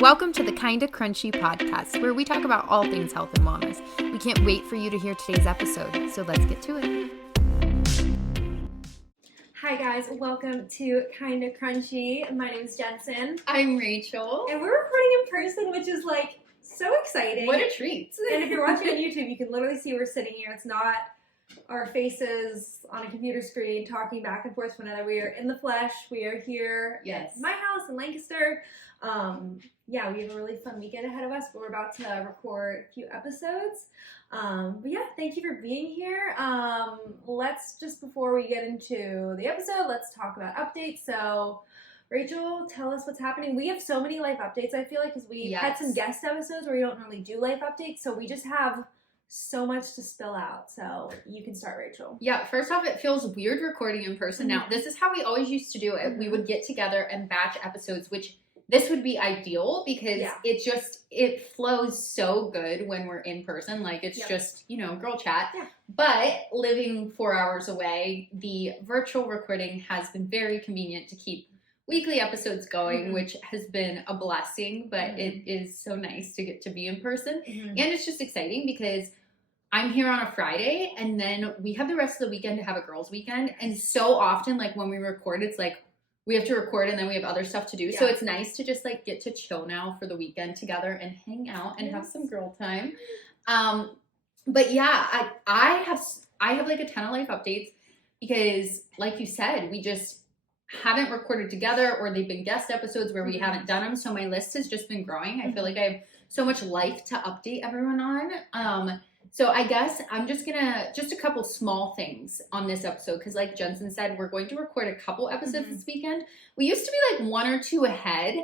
Welcome to the Kinda Krunchy podcast, where we talk about all things health and wellness. We can't wait for you to hear today's episode, so let's get to it. Hi guys, welcome to Kinda Krunchy. My name is Jensen. I'm Rachel. And we're recording in person, which is like so exciting. What a treat. And if you're watching on YouTube, you can literally see we're sitting here. It's not our faces on a computer screen talking back and forth from another. We are in the flesh. We are here at my house in Lancaster. We have a really fun weekend ahead of us, but we're about to record a few episodes. Thank you for being here. Let's just, before we get into the episode, let's talk about updates. So, Rachel, tell us what's happening. We have so many life updates, I feel like, because we had some guest episodes where we don't really do life updates, so we just have so much to spill out. So you can start, Rachel. Yeah, first off, it feels weird recording in person. Now, this is how we always used to do it. We would get together and batch episodes, which this would be ideal because it flows so good when we're in person. Like, it's just, girl chat. Yeah. But living 4 hours away, the virtual recording has been very convenient to keep weekly episodes going, which has been a blessing, but it is so nice to get to be in person. And it's just exciting because I'm here on a Friday and then we have the rest of the weekend to have a girls' weekend. And so often, like, when we record, it's like we have to record and then we have other stuff to do. Yeah. So it's nice to just like get to chill now for the weekend together and hang out and have some girl time. But yeah, I have like a ton of life updates because, like you said, we just haven't recorded together, or they've been guest episodes where we haven't done them. So my list has just been growing. I feel like I have so much life to update everyone on. So I guess I'm just a couple small things on this episode. Cause like Jensen said, we're going to record a couple episodes this weekend. We used to be like 1 or 2 ahead.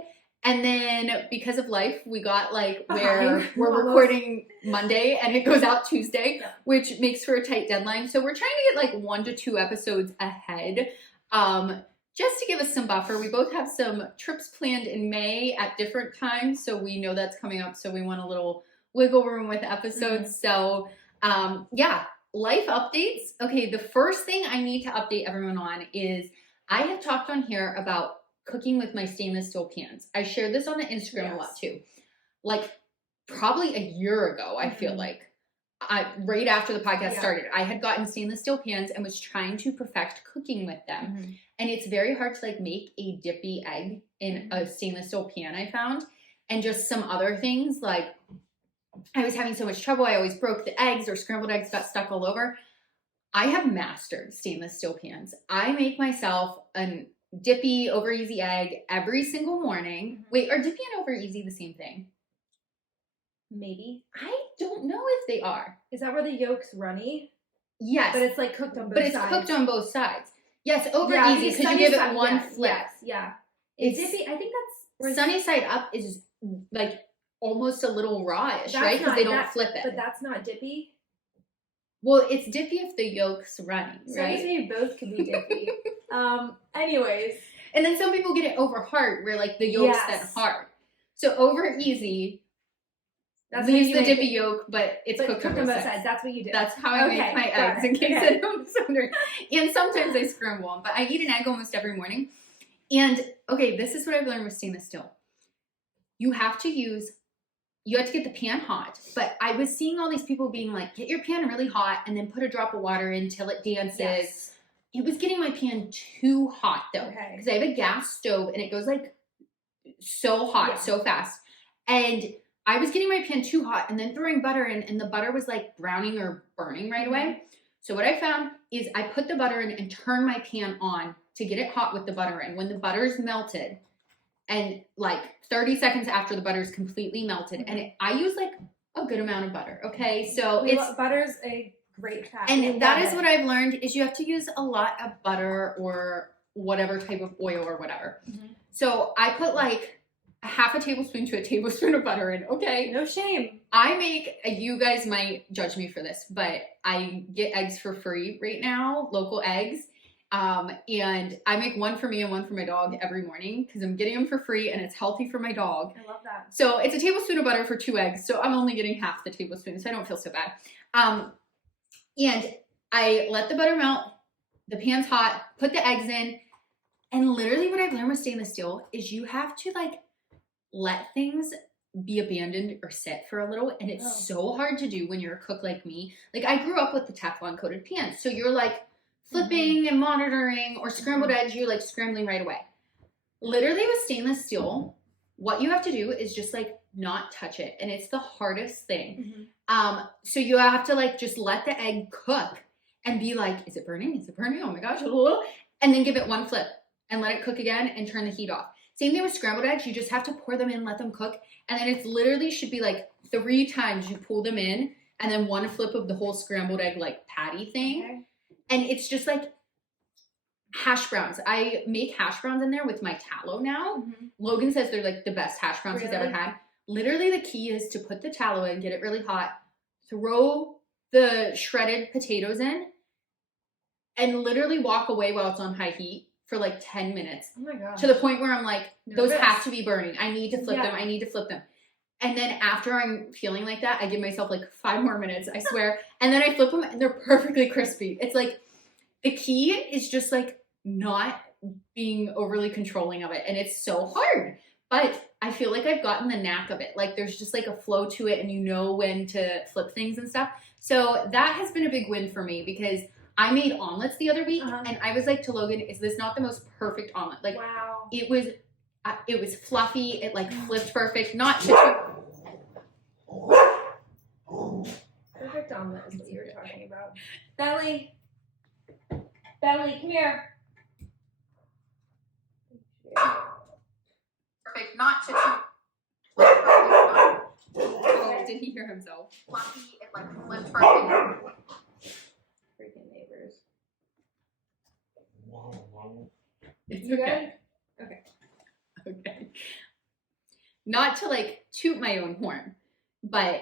And then because of life, we got like where we're recording Monday and it goes out Tuesday, which makes for a tight deadline. So we're trying to get like 1 to 2 episodes ahead. Just to give us some buffer. We both have some trips planned in May at different times, so we know that's coming up, so we want a little wiggle room with episodes. So, life updates. Okay, the first thing I need to update everyone on is I have talked on here about cooking with my stainless steel pans. I shared this on the Instagram a lot too. Like, probably a year ago, I feel like. Right after the podcast started, I had gotten stainless steel pans and was trying to perfect cooking with them. And it's very hard to like make a dippy egg in a stainless steel pan, I found. And just some other things, like I was having so much trouble. I always broke the eggs, or scrambled eggs got stuck all over. I have mastered stainless steel pans. I make myself a dippy over easy egg every single morning. Wait, are dippy and over easy the same thing? Maybe. I don't know if they are. Is that where the yolk's runny? Yes. But it's like cooked on both sides. But it's cooked on both sides. Yes, over easy because you give it one flip. Yes, It's dippy. I think that's sunny side up is like almost a little rawish, right? Because they don't flip it. But that's not dippy. Well, it's dippy if the yolk's running, so right? I guess maybe both could be dippy. Anyways. And then some people get it over hard, where like the yolk's then hard. So over easy. That's leaves the dippy yolk, but it's cooked on both sides. That's what you do. That's how I make my eggs, in case anyone's wondering. And sometimes I scramble them, but I eat an egg almost every morning. And, okay, this is what I've learned with stainless steel. You have to get the pan hot. But I was seeing all these people being like, get your pan really hot and then put a drop of water in till it dances. Yes. It was getting my pan too hot, though. Because I have a gas stove, and it goes, like, so hot, so fast. And I was getting my pan too hot and then throwing butter in, and the butter was like browning or burning right away. So what I found is I put the butter in and turned my pan on to get it hot with the butter in. When the butter's melted, and like 30 seconds after the butter's completely melted, and I use like a good amount of butter. Okay, so butter's a great fat. And that is what I've learned is you have to use a lot of butter or whatever type of oil or whatever. So I put like a half a tablespoon to a tablespoon of butter in. Okay. No shame. You guys might judge me for this, but I get eggs for free right now, local eggs. And I make one for me and one for my dog every morning because I'm getting them for free and it's healthy for my dog. I love that. So it's a tablespoon of butter for 2 eggs. So I'm only getting half the tablespoon, so I don't feel so bad. And I let the butter melt. The pan's hot, put the eggs in. And literally what I've learned with stainless steel is you have to like let things be abandoned or sit for a little, and it's so hard to do when you're a cook like me. Like, I grew up with the Teflon coated pans, so you're like flipping and monitoring, or scrambled eggs, you're like scrambling right away. Literally with stainless steel, what you have to do is just like not touch it, and it's the hardest thing. So you have to like just let the egg cook and be like, is it burning? Is it burning? Oh my gosh, and then give it one flip and let it cook again and turn the heat off. Same thing with scrambled eggs. You just have to pour them in, let them cook, and then it's literally should be like 3 times you pull them in, and then one flip of the whole scrambled egg like patty thing. Okay. And it's just like hash browns. I make hash browns in there with my tallow now. Logan says they're like the best hash browns he's ever had. Literally the key is to put the tallow in, get it really hot, throw the shredded potatoes in, and literally walk away while it's on high heat for like 10 minutes. Oh my gosh. To the point where I'm like, those have to be burning. I need to flip them. I need to flip them. And then after I'm feeling like that, I give myself like 5 more minutes, I swear. And then I flip them and they're perfectly crispy. It's like, the key is just like not being overly controlling of it. And it's so hard. But I feel like I've gotten the knack of it. Like there's just like a flow to it, and you know when to flip things and stuff. So that has been a big win for me, because I made omelets the other week, and I was like to Logan, is this not the most perfect omelet? Like, wow. It was fluffy. It like flipped perfect. Not to perfect omelet is what you were talking about. Belly, come here. Perfect. Not to oh, did he hear himself? Fluffy. It like flipped perfect. Freaking neighbors. It's okay. Okay. Not to like toot my own horn, but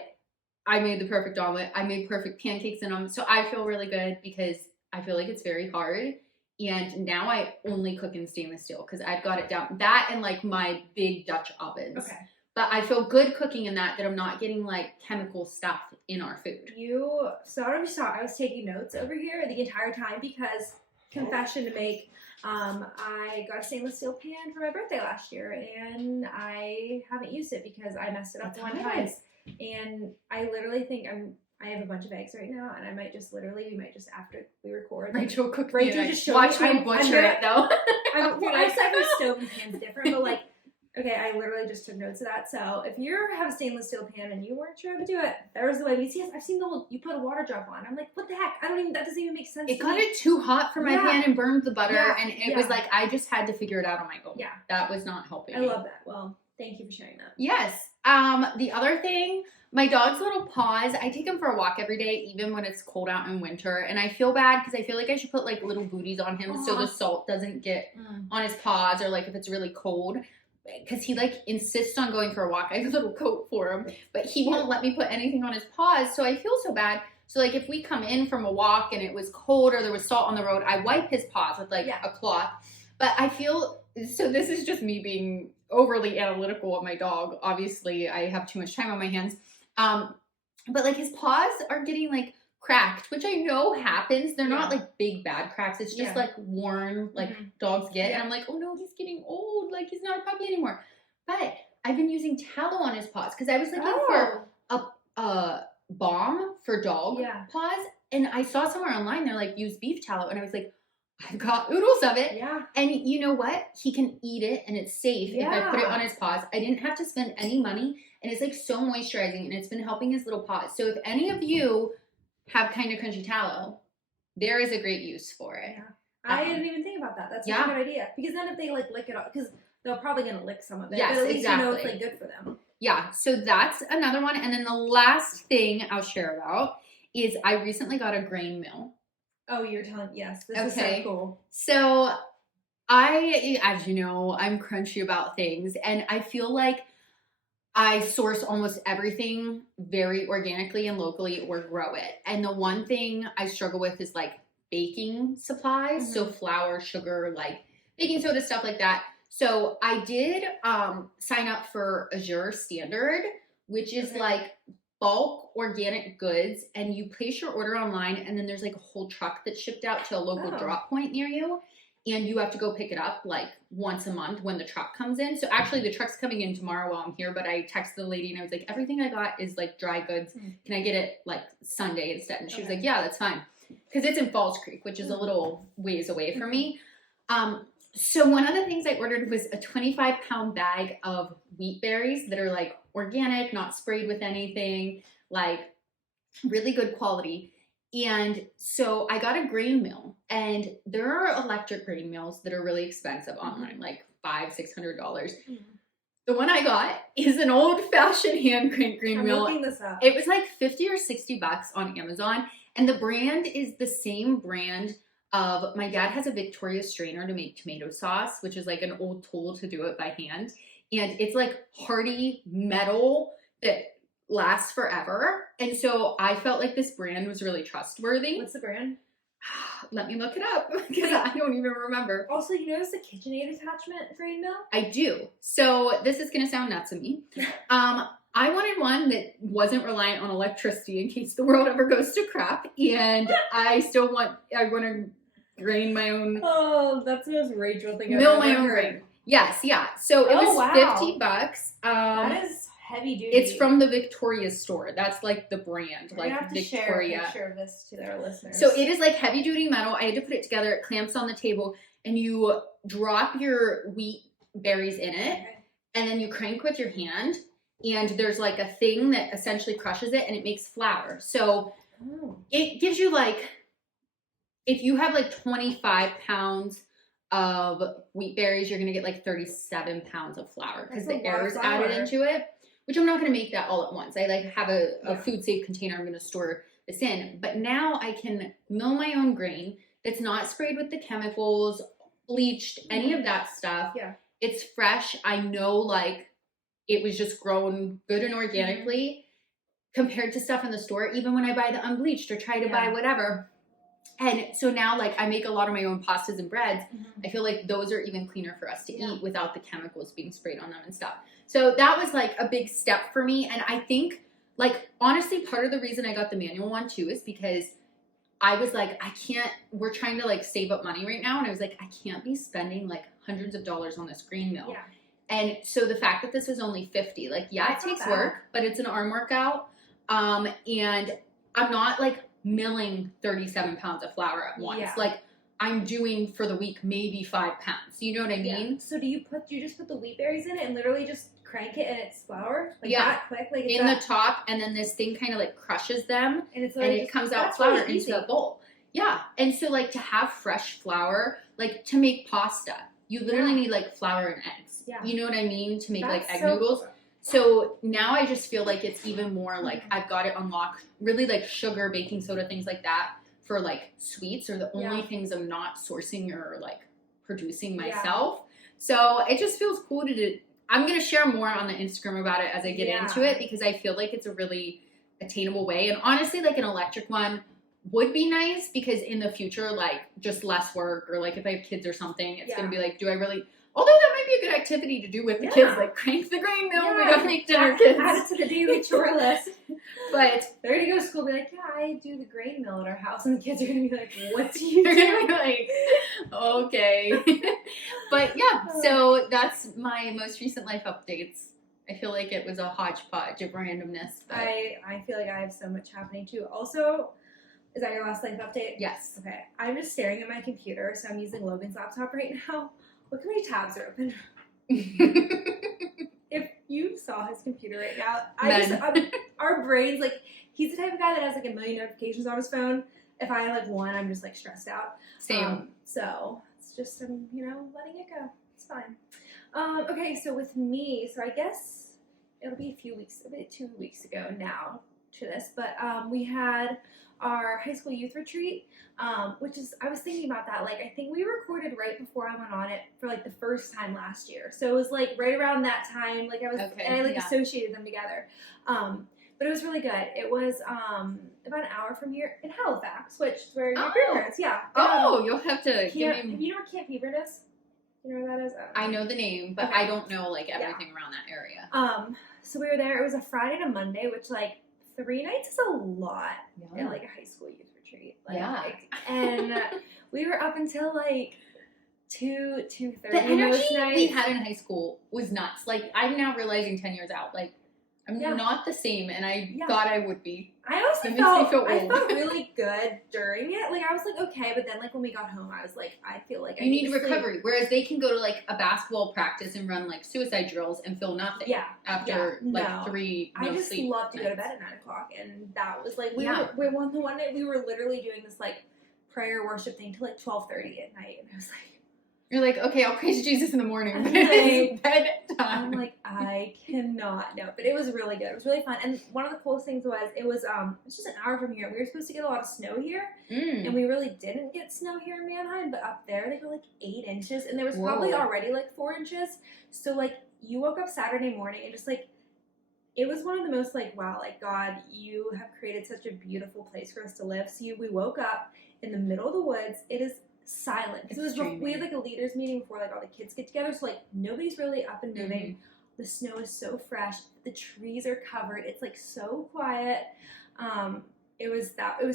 I made the perfect omelet. I made perfect pancakes in them. So I feel really good, because I feel like it's very hard. And now I only cook in stainless steel, because I've got it down. That and like my big Dutch ovens. Okay. But I feel good cooking in that I'm not getting like chemical stuff in our food. So I don't know if you saw, I was taking notes over here the entire time, because confession to make, I got a stainless steel pan for my birthday last year, and I haven't used it because I messed it up one time. And I literally think I have a bunch of eggs right now, and we might just after we record. Rachel cook. Rachel just showed watch me butcher it though. I said my stove and pan's different, but like, okay, I literally just took notes of that. So if you have a stainless steel pan and you weren't sure how to do it, that was the way. I've seen the whole, you put a water drop on. I'm like, what the heck? That doesn't even make sense. It got it too hot for my pan and burned the butter, and it was like, I just had to figure it out on my own. Yeah. That was not helping me. I love that. Well, thank you for sharing that. Yes. The other thing, my dog's little paws, I take him for a walk every day, even when it's cold out in winter. And I feel bad, because I feel like I should put like little booties on him so the salt doesn't get on his paws, or like if it's really cold. Because he like insists on going for a walk. I have a little coat for him, but he won't let me put anything on his paws. So I feel so bad. So like if we come in from a walk and it was cold or there was salt on the road, I wipe his paws with like a cloth. But I feel, so this is just me being overly analytical of my dog. Obviously I have too much time on my hands. But like his paws are getting like cracked, which I know happens. They're not like big bad cracks. It's just like worn, like dogs get. And I'm like, oh no, he's getting old. Like he's not a puppy anymore. But I've been using tallow on his paws, because I was looking for a balm for dog paws, and I saw somewhere online they're like, use beef tallow, and I was like, I've got oodles of it. Yeah. And you know what? He can eat it, and it's safe if I put it on his paws. I didn't have to spend any money, and it's like so moisturizing, and it's been helping his little paws. So if any of you have Kinda Krunchy tallow, there is a great use for it. Yeah. I didn't even think about that. That's a good idea. Because then if they like lick it off, because they're probably going to lick some of it. Yes, but at least you know it's like good for them. Yeah, so that's another one. And then the last thing I'll share about is I recently got a grain mill. Oh, you're telling, yes. This is so cool. So as you know, I'm crunchy about things. And I feel like I source almost everything very organically and locally, or grow it. And the one thing I struggle with is like baking supplies. So flour, sugar, like baking soda, stuff like that. So I did sign up for Azure Standard, which is like bulk organic goods, and you place your order online, and then there's like a whole truck that's shipped out to a local drop point near you. and you have to go pick it up like once a month when the truck comes in. So actually the truck's coming in tomorrow while I'm here, but I texted the lady and I was like, everything I got is like dry goods. Can I get it like Sunday instead? And she was like, yeah, that's fine. Because it's in Falls Creek, which is a little ways away from me. So one of the things I ordered was a 25-pound bag of wheat berries that are like organic, not sprayed with anything, like really good quality. And so I got a grain mill, and there are electric grain mills that are really expensive online, like $500-$600. The one I got is an old-fashioned hand cranked grain mill. I'm looking this up. It was like $50 or $60 on Amazon, and the brand is the same brand of, my dad has a Victoria strainer to make tomato sauce, which is like an old tool to do it by hand, and it's like hardy metal that lasts forever. And so I felt like this brand was really trustworthy. What's the brand? Let me look it up because I don't even remember. Also, you notice the KitchenAid attachment grain mill? I do. So this is going to sound nuts to me. I wanted one that wasn't reliant on electricity in case the world ever goes to crap. And I want to grain my own. Oh, that's the most Rachel thing I've mill ever my own heard. grain. Yes, yeah. So it was $50. That is heavy duty. It's from the Victoria store. That's like the brand, We're like have to Victoria. share a picture of this to our listeners. So it is like heavy duty metal. I had to put it together. It clamps on the table, and you drop your wheat berries in it, and then you crank with your hand. And there's like a thing that essentially crushes it, and it makes flour. So it gives you like, if you have like 25 pounds of wheat berries, you're gonna get like 37 pounds of flour because the air is added into it. Which I'm not going to make that all at once. I like have a food safe container I'm going to store this in. But now I can mill my own grain that's not sprayed with the chemicals, bleached, any of that stuff. Yeah. It's fresh. I know like it was just grown good and organically compared to stuff in the store, even when I buy the unbleached or try to buy whatever. And so now like I make a lot of my own pastas and breads. I feel like those are even cleaner for us to eat without the chemicals being sprayed on them and stuff. So that was like a big step for me. And I think like honestly part of the reason I got the manual one too is because I was like, we're trying to like save up money right now. And I was like, I can't be spending like hundreds of dollars on this grain mill. Yeah. And so the fact that this was only $50, like, it takes work, but it's an arm workout. And I'm not like milling 37 pounds of flour at once. Like I'm doing for the week maybe 5 pounds. You know what I mean? So do you just put the wheat berries in it and literally just crank it and it's flour? Like that quick? Like in the top, and then this thing kind of like crushes them and it comes out flour into a bowl. Yeah. And so like to have fresh flour, like to make pasta, you literally need like flour and eggs. Yeah. You know what I mean? To make like egg noodles. Cool. So now I just feel like it's even more like I've got it unlocked. Really like sugar, baking soda, things like that for like sweets are the only things I'm not sourcing or like producing myself. So it just feels cool to do. I'm going to share more on the Instagram about it as I get into it because I feel like it's a really attainable way. And honestly, like an electric one would be nice because in the future, like just less work or like if I have kids or something, it's going to be like, do I really... Although that might be a good activity to do with the kids, like crank the grain mill, we gotta make dinner, kids. Add it to the daily chore list. But they're gonna go to school and be like, yeah, I do the grain mill at our house, and the kids are gonna be like, what do you do? They're gonna be like, okay. But yeah, so that's my most recent life updates. I feel like it was a hodgepodge of randomness. But I feel like I have so much happening too. Also, is that your last life update? Yes. Okay. I'm just staring at my computer, so I'm using Logan's laptop right now. Look how many tabs are open. If you saw his computer right now, our brains, like, he's the type of guy that has like a million notifications on his phone. If I have like one, I'm just like stressed out. Same. So it's just, letting it go. It's fine. Okay, so with me, so I guess it'll be 2 weeks ago now to this, but we had our high school youth retreat, which is, I was thinking about that, like, I think we recorded right before I went on it for, like, the first time last year, so it was, like, right around that time, like, and I, like, associated them together, but it was really good. It was, about an hour from here in Halifax, which is where your grandparents, you'll have to have you know where Camp Beaver is? You know where that is? I know the name, but I don't know, like, everything around that area. So we were there, it was a Friday to Monday, which, like, 3 nights is a lot in like a high school youth retreat. Like, and we were up until like 2:30. The energy we had in high school was nuts. Like, I'm now realizing 10 years out, like, I'm not the same, and I thought I would be. I honestly felt really good during it. Like, I was like, okay, but then, like, when we got home, I was like, I feel like I need recovery. Whereas they can go to, like, a basketball practice and run, like, suicide drills and feel nothing. After, like, 3 I just love to go to bed at 9 o'clock, and that was, like, we were the one night we were literally doing this, like, prayer worship thing till, like, 12:30 at night, and I was like, you're like, okay, I'll praise Jesus in the morning. I'm like, I cannot. No, but it was really good. It was really fun. And one of the coolest things was, it's just an hour from here. We were supposed to get a lot of snow here, and we really didn't get snow here in Manheim, but up there they got like 8 inches, and there was probably already like 4 inches. So like, you woke up Saturday morning and just like, it was one of the most like, wow, like, God, you have created such a beautiful place for us to live. So we woke up in the middle of the woods. It is silent. We had like a leaders meeting before like all the kids get together, so like nobody's really up and moving. The snow is so fresh, the trees are covered, it's like so quiet. It was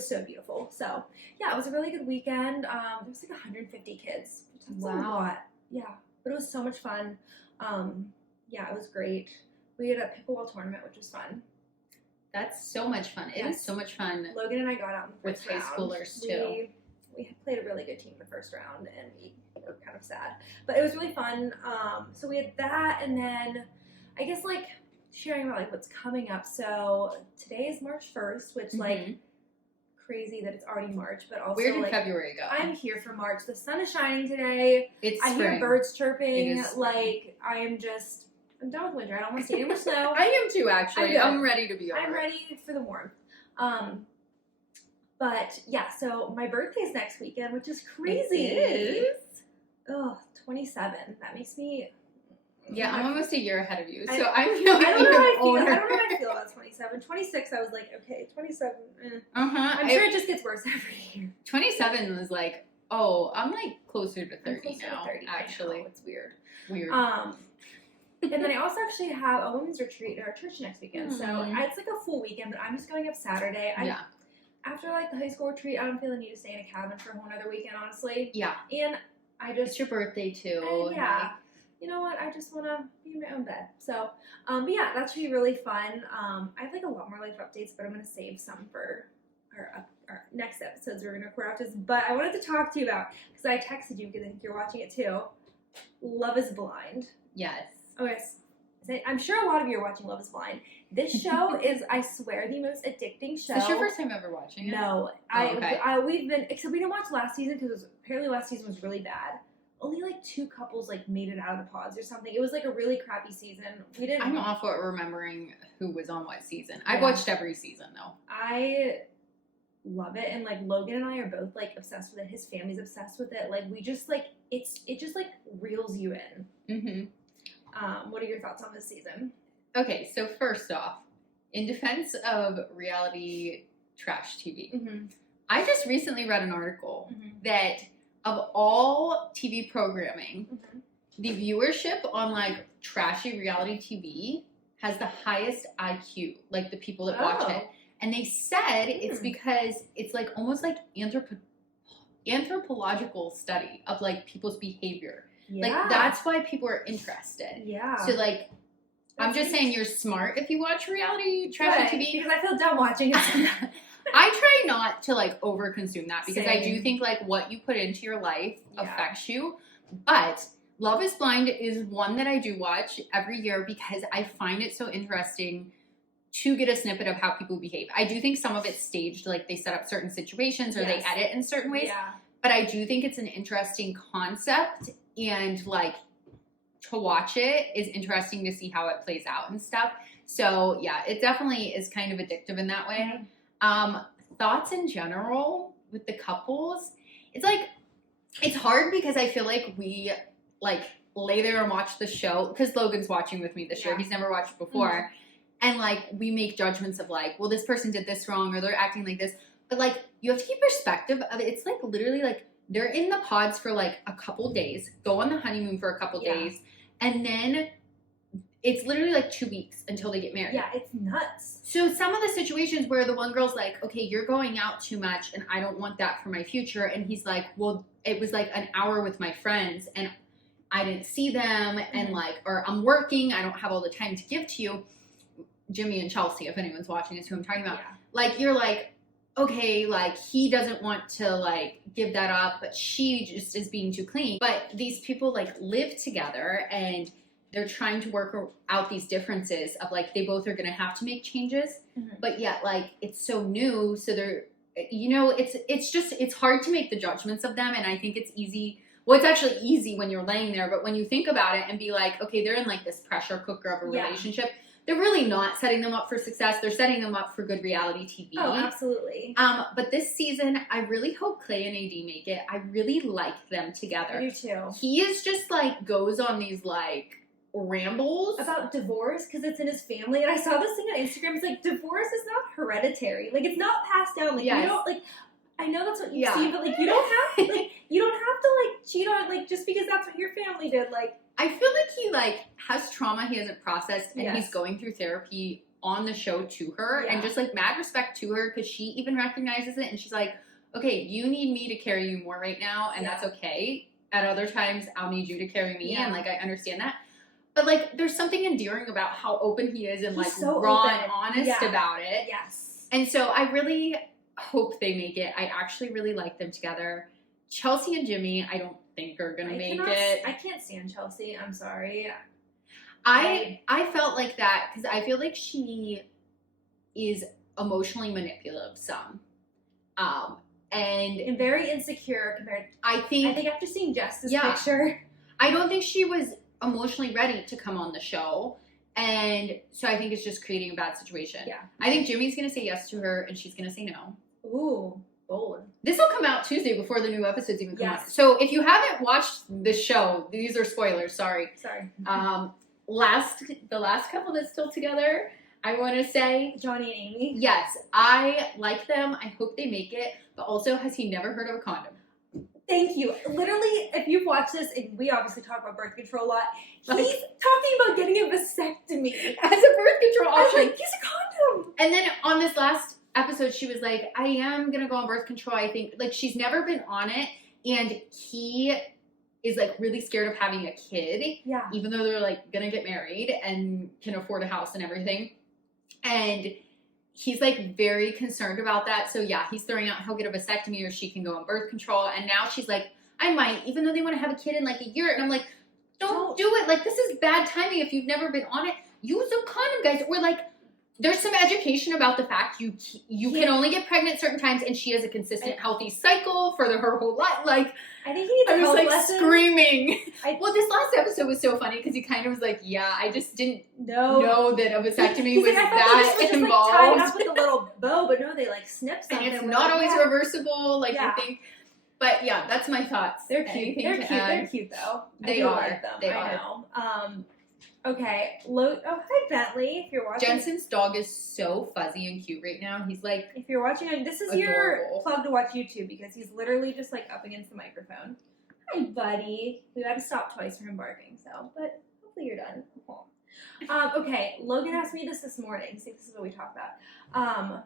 so beautiful. So yeah, it was a really good weekend. There was like 150 kids. That's a lot. Yeah, but it was so much fun. Yeah, it was great. We had a pickleball tournament, which was fun. That's so much fun. It is so much fun. Logan and I got out in the first round. With high schoolers too. We had played a really good team in the first round, and we were kind of sad. But it was really fun. So we had that, and then I guess, like, sharing about, like, what's coming up. So today is March 1st, which, like, crazy that it's already March, but also, where did February go? I'm here for March. The sun is shining today. I hear birds chirping. Like, I'm done with winter. I don't want to see any more snow. I am too, actually. I'm ready to be over. I'm ready for the warmth. But yeah, so my birthday's next weekend, which is crazy. It is. Oh, 27. That makes me. Yeah, I'm almost a year ahead of you, so I don't know how I feel about 27. 26, I was like, okay, 27. I'm sure it just gets worse every year. 27 was like, oh, I'm like closer to 30 now. Actually, it's weird. And then I also actually have a women's retreat at our church next weekend, so it's like a full weekend. But I'm just going up Saturday. After, like, the high school retreat, I don't feel the need to stay in a cabin for a whole other weekend, honestly. Yeah. And it's your birthday, too. Yeah. You know what? I just want to be in my own bed. So, but yeah, that should be really fun. I have, like, a lot more life updates, but I'm going to save some for our next episodes we're going to record after this. But I wanted to talk to you about, because I texted you because I think you're watching it, too. Love is Blind. Yes. Okay. I'm sure a lot of you are watching Love is Blind. This show is, I swear, the most addicting show. Is this your first time ever watching it? No. Except we didn't watch last season because apparently last season was really bad. Only like 2 couples like made it out of the pods or something. It was like a really crappy season. I'm awful at remembering who was on what season. I've watched every season though. I love it, and like Logan and I are both like obsessed with it. His family's obsessed with it. Like we just like it just like reels you in. What are your thoughts on this season? Okay, so first off, in defense of reality trash TV, I just recently read an article that of all TV programming, the viewership on like trashy reality TV has the highest IQ, like the people that watch it. And they said it's because it's like almost like anthropological study of like people's behavior. Yeah. Like that's why people are interested. Yeah. So like I'm just saying you're smart if you watch reality trashy TV. Because I feel dumb watching it. I try not to like over consume that because I do think like what you put into your life affects you. But Love is Blind is one that I do watch every year because I find it so interesting to get a snippet of how people behave. I do think some of it's staged, like they set up certain situations or they edit in certain ways. Yeah. But I do think it's an interesting concept, and like to watch it is interesting to see how it plays out and stuff. So yeah, it definitely is kind of addictive in that way. Thoughts in general with the couples, it's like, it's hard because I feel like we like lay there and watch the show because Logan's watching with me this year. He's never watched before. And like we make judgments of like, well, this person did this wrong or they're acting like this. But like you have to keep perspective of it. It's like literally like they're in the pods for like a couple days, go on the honeymoon for a couple days, and then it's literally like 2 weeks until they get married. Yeah, it's nuts. So some of the situations where the one girl's like, okay, you're going out too much and I don't want that for my future. And he's like, well, it was like an hour with my friends and I didn't see them and like, or I'm working, I don't have all the time to give to you. Jimmy and Chelsea, if anyone's watching, is who I'm talking about. Yeah. Like, you're like, okay, like he doesn't want to like give that up, but she just is being too clingy. But these people like live together and they're trying to work out these differences of like, they both are going to have to make changes, but yet like, it's so new. So they're, you know, it's hard to make the judgments of them. And I think it's easy. Well, it's actually easy when you're laying there, but when you think about it and be like, okay, they're in like this pressure cooker of a relationship, they're really not setting them up for success. They're setting them up for good reality TV. Oh, absolutely. But this season, I really hope Clay and AD make it. I really like them together. I do too. He is just like, goes on these like rambles about divorce because it's in his family, and I saw this thing on Instagram. It's like, divorce is not hereditary, like it's not passed down, like you don't like, I know that's what you see, but like you don't have like you don't have to like cheat on like just because that's what your family did. Like I feel like he like has trauma he hasn't processed, and he's going through therapy on the show to her, and just like mad respect to her because she even recognizes it, and she's like, okay, you need me to carry you more right now, and that's okay. At other times I'll need you to carry me, and like I understand that. But, like, there's something endearing about how open he is and, he's like, so raw and honest about it. Yes. And so I really hope they make it. I actually really like them together. Chelsea and Jimmy, I don't think are going to make it. I can't stand Chelsea. I'm sorry. I felt like that because I feel like she is emotionally manipulative some. And very insecure compared. I think after seeing Jess's picture. I don't think she was emotionally ready to come on the show, and so I think it's just creating a bad situation. I think Jimmy's gonna say yes to her and she's gonna say no. Ooh, bold. This will come out Tuesday before the new episodes even come out, so if you haven't watched the show, these are spoilers. Sorry. The last couple that's still together, I want to say Johnny and Amy. Yes, I like them. I hope they make it, but also, has he never heard of a condom? Thank you. Literally, if you've watched this, and we obviously talk about birth control a lot, he's talking about getting a vasectomy as a birth control option. Like, he's a condom. And then on this last episode, she was like, I am going to go on birth control, I think. Like, she's never been on it, and he is, like, really scared of having a kid. Yeah. Even though they're, like, going to get married and can afford a house and everything. And he's, like, very concerned about that. So, yeah, he's throwing out he'll get a vasectomy or she can go on birth control. And now she's like, I might, even though they want to have a kid in, like, a year. And I'm like, don't do it. Like, this is bad timing if you've never been on it. Use a condom, guys. Or, like, there's some education about the fact you can only get pregnant certain times, and she has a consistent, healthy cycle for her whole life. Like, I think he needs I was, like, lesson. Screaming. Well, this last episode was so funny because he kind of was like, yeah, I just didn't know that a vasectomy was like, that involved. Like, tied up with a little bow, but no, they, like, snip something. And it's not always reversible, like you think. But, yeah, that's my thoughts. They're cute. They're cute, though. They are. Like them. They I are. know. Okay. Hi, Bentley. If you're watching. Jensen's dog is so fuzzy and cute right now. He's like, if you're watching, this is adorable. Your plug to watch YouTube because he's literally just like up against the microphone. Hi, buddy. We had to stop twice for him barking, but hopefully you're done. Okay. Logan asked me this morning. See, this is what we talk about.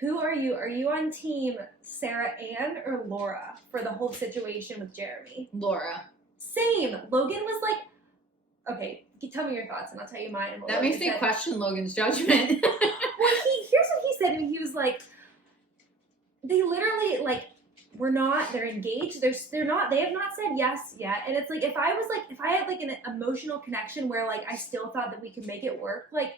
Who are you? Are you on team Sarah Ann or Laura for the whole situation with Jeremy? Laura. Same. Logan was like, okay. Tell me your thoughts, and I'll tell you mine. And that makes me question Logan's judgment. Well, here's what he said. He was like, they literally they're engaged. They're not. They have not said yes yet. And it's like if I had like an emotional connection where like I still thought that we could make it work, like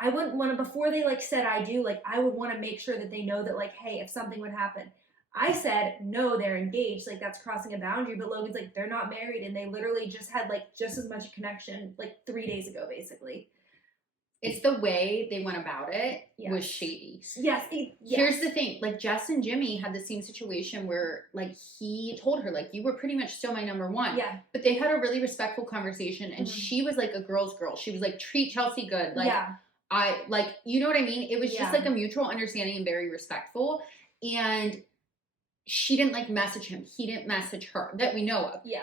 I wouldn't want to before they like said I do. Like I would want to make sure that they know that like, hey, if something would happen. I said, no, they're engaged. Like, that's crossing a boundary. But Logan's like, they're not married. And they literally just had, like, just as much a connection, like, 3 days ago, basically. It's the way they went about it was shady. Yes. Here's the thing. Like, Jess and Jimmy had the same situation where, like, he told her, like, you were pretty much still my number one. Yeah. But they had a really respectful conversation. And she was, like, a girl's girl. She was, like, treat Chelsea good. Like, you know what I mean? It was just, like, a mutual understanding and very respectful. And she didn't like message him. He didn't message her that we know of. Yeah.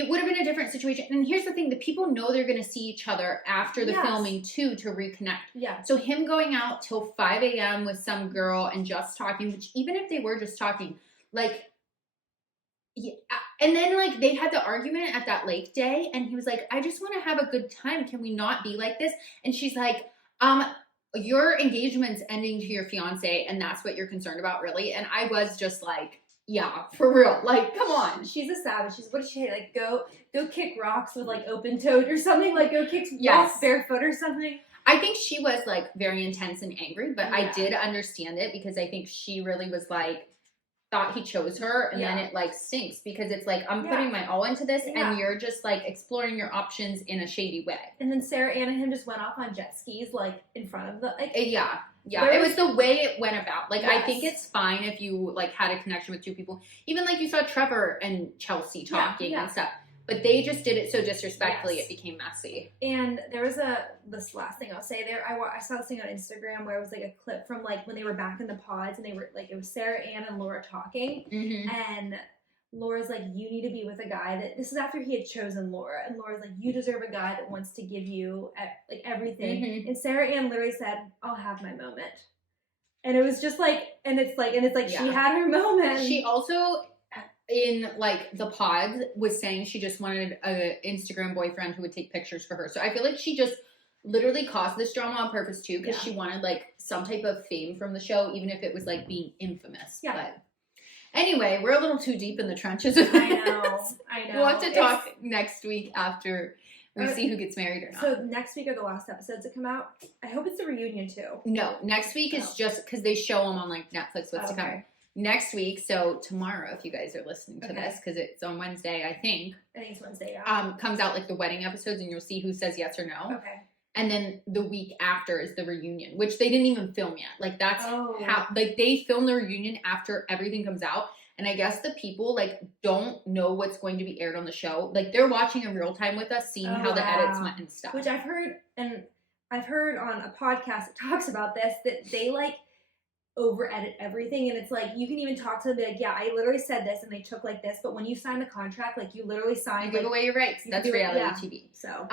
it would have been a different situation. And here's the thing, the people know they're going to see each other after the filming too, to reconnect. Yeah. So him going out till 5 a.m. with some girl and just talking, which even if they were just talking, like, yeah. And then like they had the argument at that lake day and he was like, I just want to have a good time. Can we not be like this? And she's like, your engagement's ending to your fiance and that's what you're concerned about, really? And I was just like, yeah, for real. Like, come on. She's a savage. What did she say? Like, go kick rocks with like open-toed or something? Like, go kick rocks barefoot or something? I think she was like very intense and angry, but I did understand it because I think she really was like, thought he chose her, and then it like stinks because it's like, I'm putting my all into this and you're just like exploring your options in a shady way. And then Sarah Ann and him just went off on jet skis like in front of the like, it was the way it went about. Like, I think it's fine if you like had a connection with two people. Even like you saw Trevor and Chelsea talking and stuff. But they just did it so disrespectfully, it became messy. And there was this last thing I'll say there. I saw this thing on Instagram where it was like a clip from like when they were back in the pods and they were like, it was Sarah Ann and Laura talking. And Laura's like, you need to be with a guy that, this is after he had chosen Laura. And Laura's like, you deserve a guy that wants to give you like everything. And Sarah Ann literally said, I'll have my moment. And it was just like, and it's like she had her moment. She also, in like the pods, was saying she just wanted an Instagram boyfriend who would take pictures for her. So I feel like she just literally caused this drama on purpose too, because she wanted like some type of fame from the show, even if it was like being infamous. But anyway, we're a little too deep in the trenches. I know. We'll have to talk next week after we see who gets married or not. So next week are the last episodes that come out. I hope it's a reunion too. No, next week is just because they show them on like Netflix what's to come. Next week, so tomorrow, if you guys are listening to this, because it's on Wednesday, I think it's Wednesday, comes out like the wedding episodes, and you'll see who says yes or no. Okay. And then the week after is the reunion, which they didn't even film yet. Like, that's how, like, they film the reunion after everything comes out. And I guess the people, like, don't know what's going to be aired on the show. Like, they're watching in real time with us, seeing how the edits went and stuff. Which I've heard on a podcast that talks about this, that they, like, over edit everything, and it's like you can even talk to them, be like, yeah, I literally said this and they took like this, but when you sign the contract, like you literally sign, you give away your rights. That's reality TV. So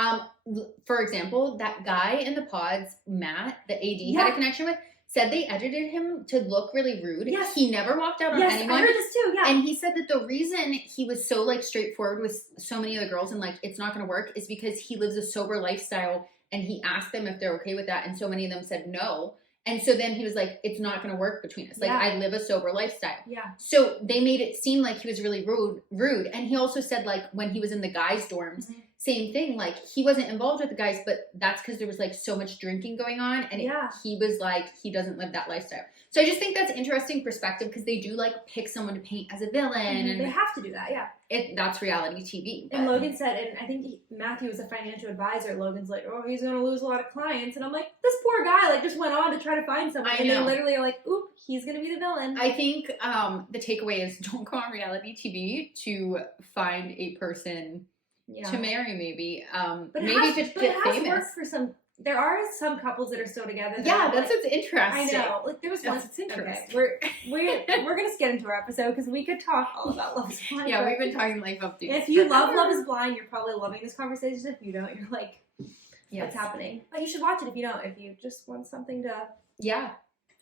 for example, that guy in the pods, Matt, the AD had a connection with, said they edited him to look really rude. Yes. He never walked out on anyone. I heard this too, And he said that the reason he was so like straightforward with so many of the girls and like it's not gonna work is because he lives a sober lifestyle, and he asked them if they're okay with that, and so many of them said no. And so then he was like, it's not going to work between us. Like, I live a sober lifestyle. Yeah. So they made it seem like he was really rude. And he also said, like, when he was in the guys' dorms, same thing. Like, he wasn't involved with the guys, but that's because there was, like, so much drinking going on. And he was like, he doesn't live that lifestyle. So I just think that's interesting perspective, because they do, like, pick someone to paint as a villain. And they have to do that, that's reality TV. And Logan said, and I think Matthew was a financial advisor. Logan's like, oh, he's going to lose a lot of clients. And I'm like, this poor guy, like, just went on to try to find someone. And they literally are like, oop, he's going to be the villain. I think the takeaway is don't go on reality TV to find a person to marry, maybe. But maybe to get famous. Worked for some. There are some couples that are still together. That's what's interesting. I know. Like there was one. It's interesting. Okay, we're gonna get into our episode because we could talk all about Love Is Blind. Yeah, we've been talking like updates. If you love Love Is Blind, you're probably loving this conversation. If you don't, you're like, what's happening? But you should watch it if you don't. If you just want something to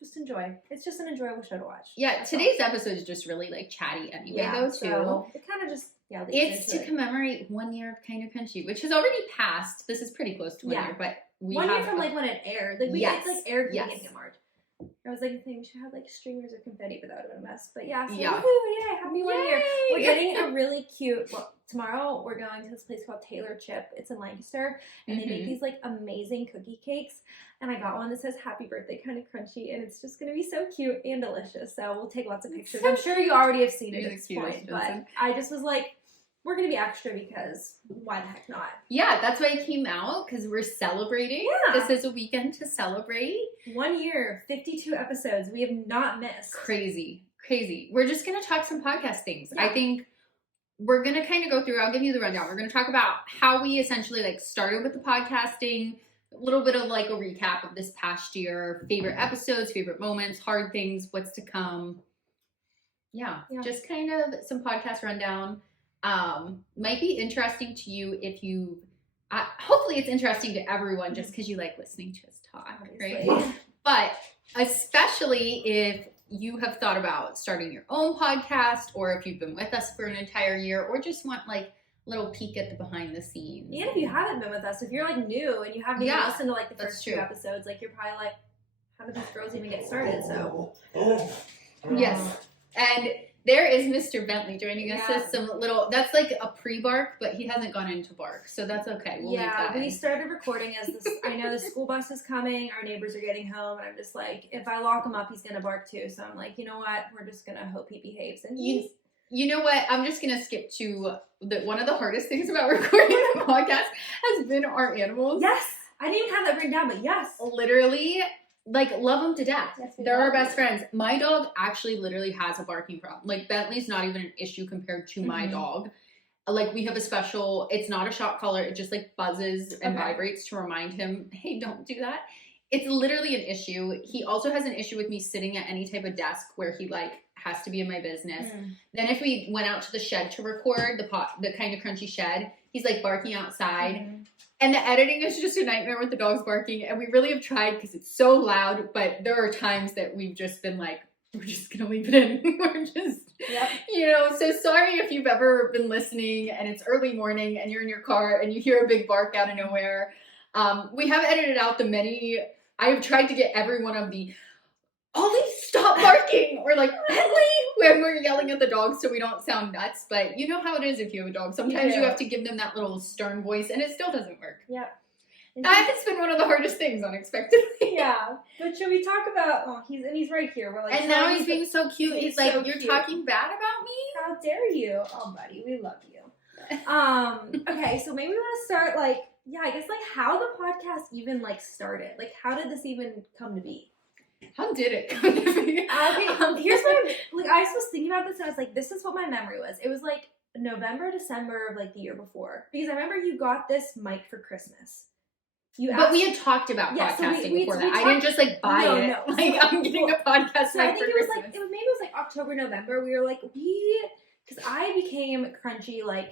just enjoy. It's just an enjoyable show to watch. Yeah, today's episode is just really like chatty anyway, though too. So it kind of just it's to commemorate 1 year of Kinda Krunchy, which has already passed. This is pretty close to 1 year, but we 1 year from like when it aired. Like it like aired beginning of March. I was like, we should have like streamers of confetti, but that would have been a mess. But so yay, happy 1 year. We're getting a really cute. Well, tomorrow we're going to this place called Taylor Chip. It's in Lancaster, and they make these like amazing cookie cakes. And I got one that says "Happy Birthday, Kinda Krunchy," and it's just gonna be so cute and delicious. So we'll take lots of pictures. I'm sure you already have seen it at this point, but I just was like, we're going to be extra because why the heck not? Yeah, that's why it came out, because we're celebrating. This is a weekend to celebrate. 1 year, 52 episodes. We have not missed. Crazy. We're just going to talk some podcast things. I think we're going to kind of go through, I'll give you the rundown. We're going to talk about how we essentially like started with the podcasting, a little bit of like a recap of this past year, favorite episodes, favorite moments, hard things, what's to come. Yeah. Just kind of some podcast rundown. might be interesting to you if you, hopefully it's interesting to everyone just because you like listening to us talk, Obviously. right? But especially if you have thought about starting your own podcast, or if you've been with us for an entire year, or just want like a little peek at the behind the scenes. And if you haven't been with us, if you're like new and you haven't even listened to like the first 2 episodes, like you're probably like, how did these girls even get started? So yes. And there is Mr. Bentley joining us with some little, that's like a pre-bark, but he hasn't gone into bark, so that's okay. We'll leave that we started recording as this, I know the school bus is coming, our neighbors are getting home, and I'm just like, if I lock him up, he's gonna bark too. So I'm like, you know what? We're just gonna hope he behaves. And you know what? I'm just gonna skip to one of the hardest things about recording a podcast has been our animals. Yes, I didn't even have that written down, but yes, literally. Like, love them to death. Yes, they're our best friends. My dog actually literally has a barking problem. Like, Bentley's not even an issue compared to my dog. Like, we have a special, it's not a shock collar. It just, like, buzzes and vibrates to remind him, hey, don't do that. It's literally an issue. He also has an issue with me sitting at any type of desk where he, like, has to be in my business. Then if we went out to the shed to record, the Kinda Krunchy shed, he's, like, barking outside. And the editing is just a nightmare with the dogs barking. And we really have tried because it's so loud. But there are times that we've just been like, we're just going to leave it in. We're just, you know, so sorry if you've ever been listening and it's early morning and you're in your car and you hear a big bark out of nowhere. We have edited out I have tried to get every one of the, Ollie, stop barking! Or like, Bentley! When we're yelling at the dogs so we don't sound nuts. But you know how it is if you have a dog. Sometimes you have to give them that little stern voice and it still doesn't work. Yeah. That has been one of the hardest things, unexpectedly. Yeah. But should we talk about, he's right here. We're like, and now he's being so cute. He's like, so you're cute. talking bad about me? How dare you? Oh, buddy, we love you. Okay, so maybe we want to start like, I guess like how the podcast even like started. Like, how did this even come to be? How did it come to be? Okay, here's what I was thinking about this and I was like, this is what my memory was. It was like November, December of like the year before. Because I remember you got this mic for Christmas. But we had talked about podcasting before that. I didn't just like buy it. No. Like, I'm getting a podcast so mic I think for it was Christmas. like, maybe it was like October, November. We were like, because I became crunchy like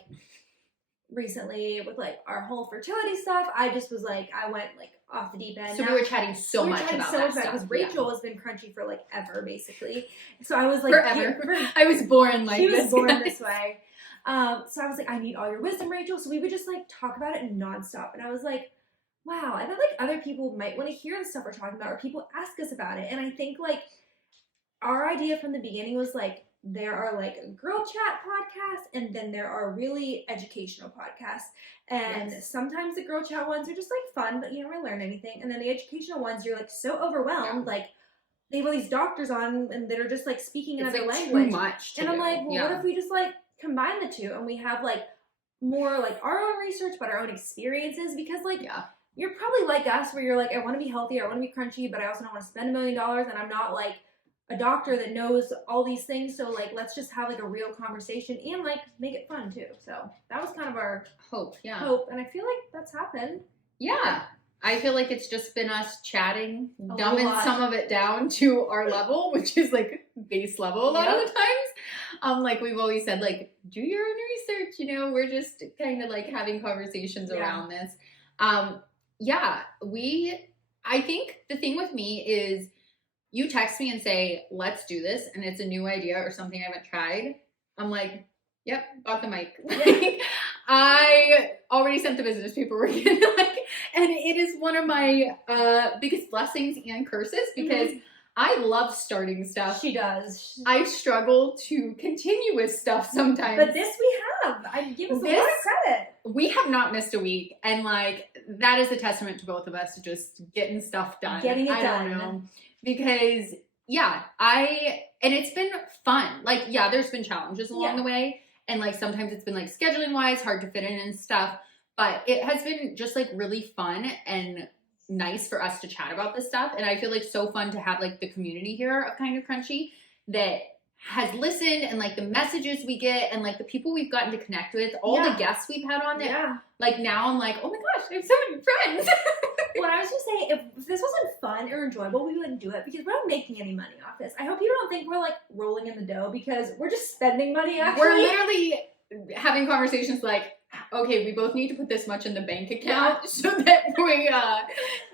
recently with like our whole fertility stuff. I just was like, I went like off the deep end. So we were chatting so much about that stuff. Because Rachel has been crunchy for like ever, basically. So I was like, forever. I was born like this. She was born this way. So I was like, I need all your wisdom, Rachel. So we would just like talk about it nonstop. And I was like, wow, I bet like other people might want to hear the stuff we're talking about, or people ask us about it. And I think like our idea from the beginning was like, there are like girl chat podcasts and then there are really educational podcasts. And sometimes the girl chat ones are just like fun, but you don't really learn anything. And then the educational ones, you're like so overwhelmed. Like they have all these doctors on and that are just like speaking another language. Too much and I'm like, well, what if we just like combine the two and we have like more like our own research, but our own experiences? Because like, you're probably like us where you're like, I want to be healthy, I want to be crunchy, but I also don't want to spend $1 million and I'm not like a doctor that knows all these things, so like let's just have like a real conversation and like make it fun too. So that was kind of our hope, and I feel like that's happened. I feel like it's just been us chatting, dumbing some of it down to our level, which is like base level a lot of the times. Like we've always said, like do your own research, you know, we're just kind of like having conversations around this. I think the thing with me is you text me and say, let's do this, and it's a new idea or something I haven't tried. I'm like, yep, bought the mic. I already sent the business paperwork in. And it is one of my biggest blessings and curses because I love starting stuff. She does. I struggle to continue with stuff sometimes. But this we have. I give us a lot of credit. We have not missed a week. And like, that is a testament to both of us, just getting stuff done. Getting it done. I don't know. Because, and it's been fun. Like, there's been challenges along the way. And like, sometimes it's been like scheduling wise, hard to fit in and stuff. But it has been just like really fun and nice for us to chat about this stuff. And I feel like so fun to have like the community here of Kinda Krunchy that has listened, and like the messages we get and like the people we've gotten to connect with, all the guests we've had on it. Like now I'm like, oh my gosh, I have so many friends. Well, I was just saying, if this wasn't fun or enjoyable, we wouldn't do it because we're not making any money off this. I hope you don't think we're like rolling in the dough because we're just spending money actually. We're literally having conversations like, okay, we both need to put this much in the bank account so that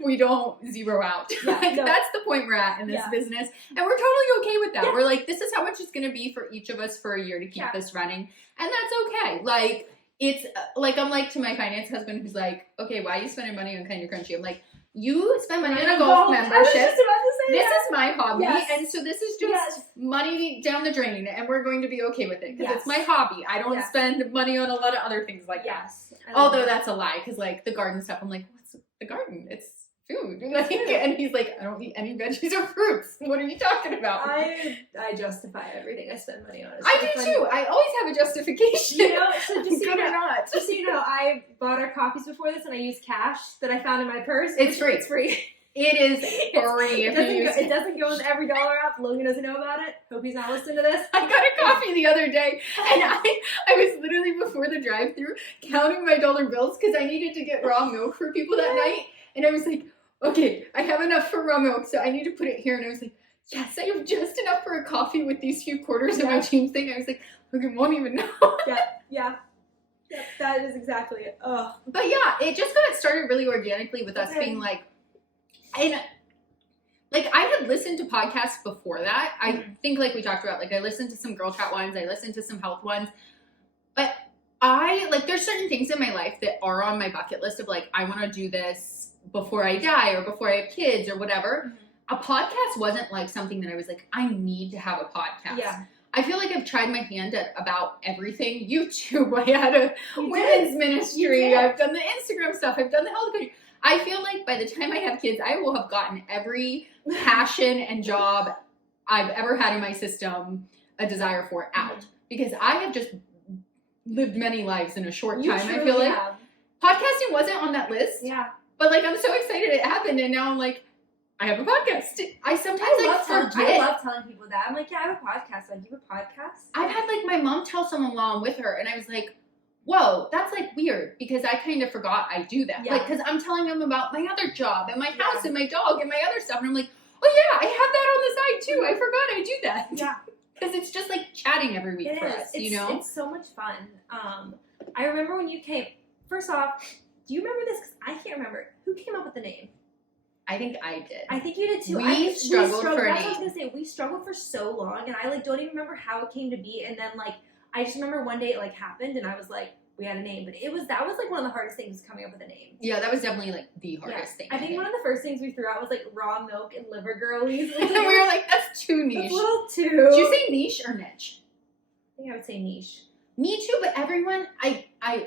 we don't zero out. That's the point we're at in this business. And we're totally okay with that. Yeah. We're like, this is how much it's going to be for each of us for a year to keep this running. And that's okay. Like, it's like, I'm like to my finance husband who's like, okay, why are you spending money on Kinda Krunchy? I'm like, you spend money on a golf membership. This is my hobby, and so this is just money down the drain, and we're going to be okay with it because it's my hobby. I don't spend money on a lot of other things like that. Although that's a lie, because like the garden stuff, I'm like, what's the garden? It's food. Like, and he's like, I don't eat any veggies or fruits. What are you talking about? I justify everything I spend money on. I do too. I always have a justification. You know, so just so good or not. Just so you know, I bought our coffees before this, and I used cash that I found in my purse. It's free. It's free. It is free. It doesn't go in every dollar app. Logan doesn't know about it. Hope he's not listening to this. I got a coffee the other day, and I was literally before the drive-thru counting my dollar bills because I needed to get raw milk for people that night, and I was like, okay, I have enough for raw milk, so I need to put it here. And I was like, yes, I have just enough for a coffee with these few quarters in my jeans thing. I was like, Logan won't even know. Yeah, that is exactly it. Ugh. But yeah, it just got started really organically with us being like, and like I had listened to podcasts before that. I think like we talked about, like I listened to some girl chat ones, I listened to some health ones, but there's certain things in my life that are on my bucket list of like, I want to do this before I die or before I have kids or whatever. A podcast wasn't like something that I was like, I need to have a podcast. Yeah. I feel like I've tried my hand at about everything. YouTube, I had a women's ministry. I've done the Instagram stuff. I've done the health coaching. I feel like by the time I have kids, I will have gotten every passion and job I've ever had in my system a desire for out. Because I have just lived many lives in a short time. I feel like podcasting wasn't on that list. Yeah. But like, I'm so excited it happened, and now I'm like, I have a podcast. I sometimes forget. I love telling people that. I'm like, yeah, I have a podcast. Like, you have a podcast? I've had like my mom tell someone while I'm with her, and I was like, whoa, that's like weird, because I kind of forgot I do that. Like, because I'm telling them about my other job and my house and my dog and my other stuff, and I'm like, oh yeah, I have that on the side too. I forgot I do that. Yeah. Because it's just like chatting every week for us, you know? It's so much fun. I remember when you came, first off, do you remember this? Because I can't remember. Who came up with the name? I think I did. I think you did too. We struggled for a name. That's what I was going to say. We struggled for so long, and I like don't even remember how it came to be. And then like, I just remember one day it like happened, and I was like, we had a name. But that was like one of the hardest things, coming up with a name. Yeah, that was definitely like the hardest thing. I think one of the first things we threw out was like raw milk and liver girlies. And we were like, that's too niche. That's a little too. Did you say niche or niche? I think I would say niche. Me too, but everyone,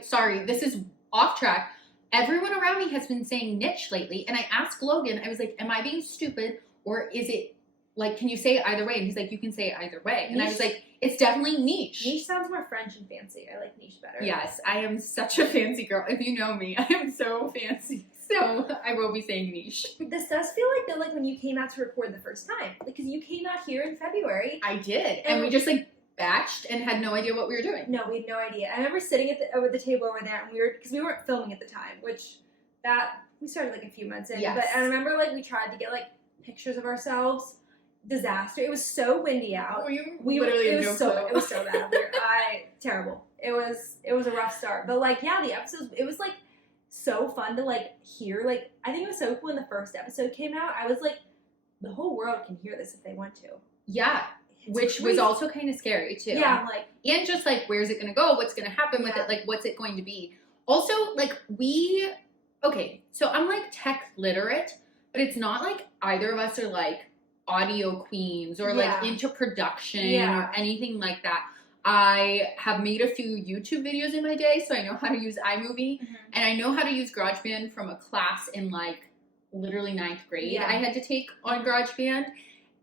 sorry, this is off track. Everyone around me has been saying niche lately, and I asked Logan, I was like, am I being stupid, or is it, like, can you say it either way? And he's like, you can say it either way. And niche. I was like, it's definitely niche. Niche sounds more French and fancy. I like niche better. Yes, I am such a fancy girl. If you know me, I am so fancy. So I will be saying niche. This does feel like though, like when you came out to record the first time, because you came out here in February. I did, and we just like batched and had no idea what we were doing. No, we had no idea. I remember sitting at the table over there, and because we weren't filming at the time, which we started like a few months in. Yes. But I remember like we tried to get like pictures of ourselves. Disaster. It was so windy out. It was so bad. Terrible. It was a rough start. But like, yeah, the episodes, it was like so fun to like hear. Like, I think it was so cool when the first episode came out. I was like, the whole world can hear this if they want to. Yeah. Which was also kind of scary too. Yeah, I'm like, and just like, where's it gonna go? What's gonna happen with it? Like, what's it going to be? Also, like so I'm like tech literate, but it's not like either of us are like audio queens or like into production or anything like that. I have made a few YouTube videos in my day, so I know how to use iMovie, and I know how to use GarageBand from a class in like literally 9th grade. I had to take on GarageBand,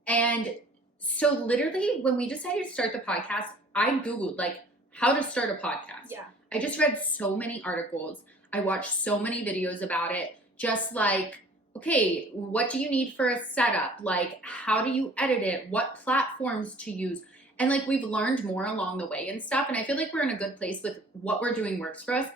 and so literally when we decided to start the podcast, I Googled like how to start a podcast. Yeah. I just read so many articles. I watched so many videos about it. Just like, okay, what do you need for a setup? Like, how do you edit it? What platforms to use? And like, we've learned more along the way and stuff. And I feel like we're in a good place with what we're doing works for us.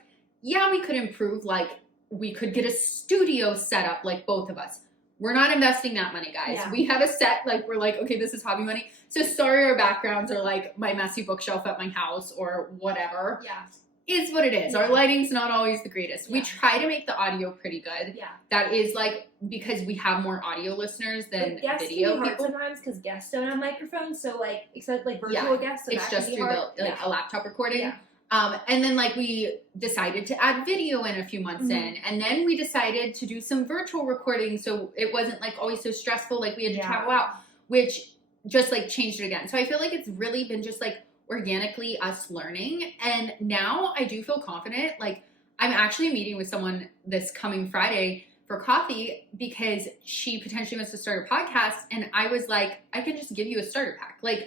Yeah, we could improve. Like, we could get a studio set up, like both of us. we're not investing that money, guys. Yeah. We have a set, like, we're like, okay, this is hobby money. So sorry our backgrounds are like my messy bookshelf at my house or whatever. Yeah. Is what it is. Yeah. Our lighting's not always the greatest. Yeah. We try to make the audio pretty good. Yeah. That is like because we have more audio listeners than video people. Sometimes because guests don't have microphones, so like except like virtual guests, so it's just through the a laptop recording. Yeah. And then like we decided to add video in a few months in, and then we decided to do some virtual recording, so it wasn't like always so stressful. Like we had to travel out, which just like changed it again. So I feel like it's really been just like organically us learning, and now I do feel confident. Like I'm actually meeting with someone this coming Friday for coffee because she potentially wants to start a podcast, and I was like, I can just give you a starter pack, like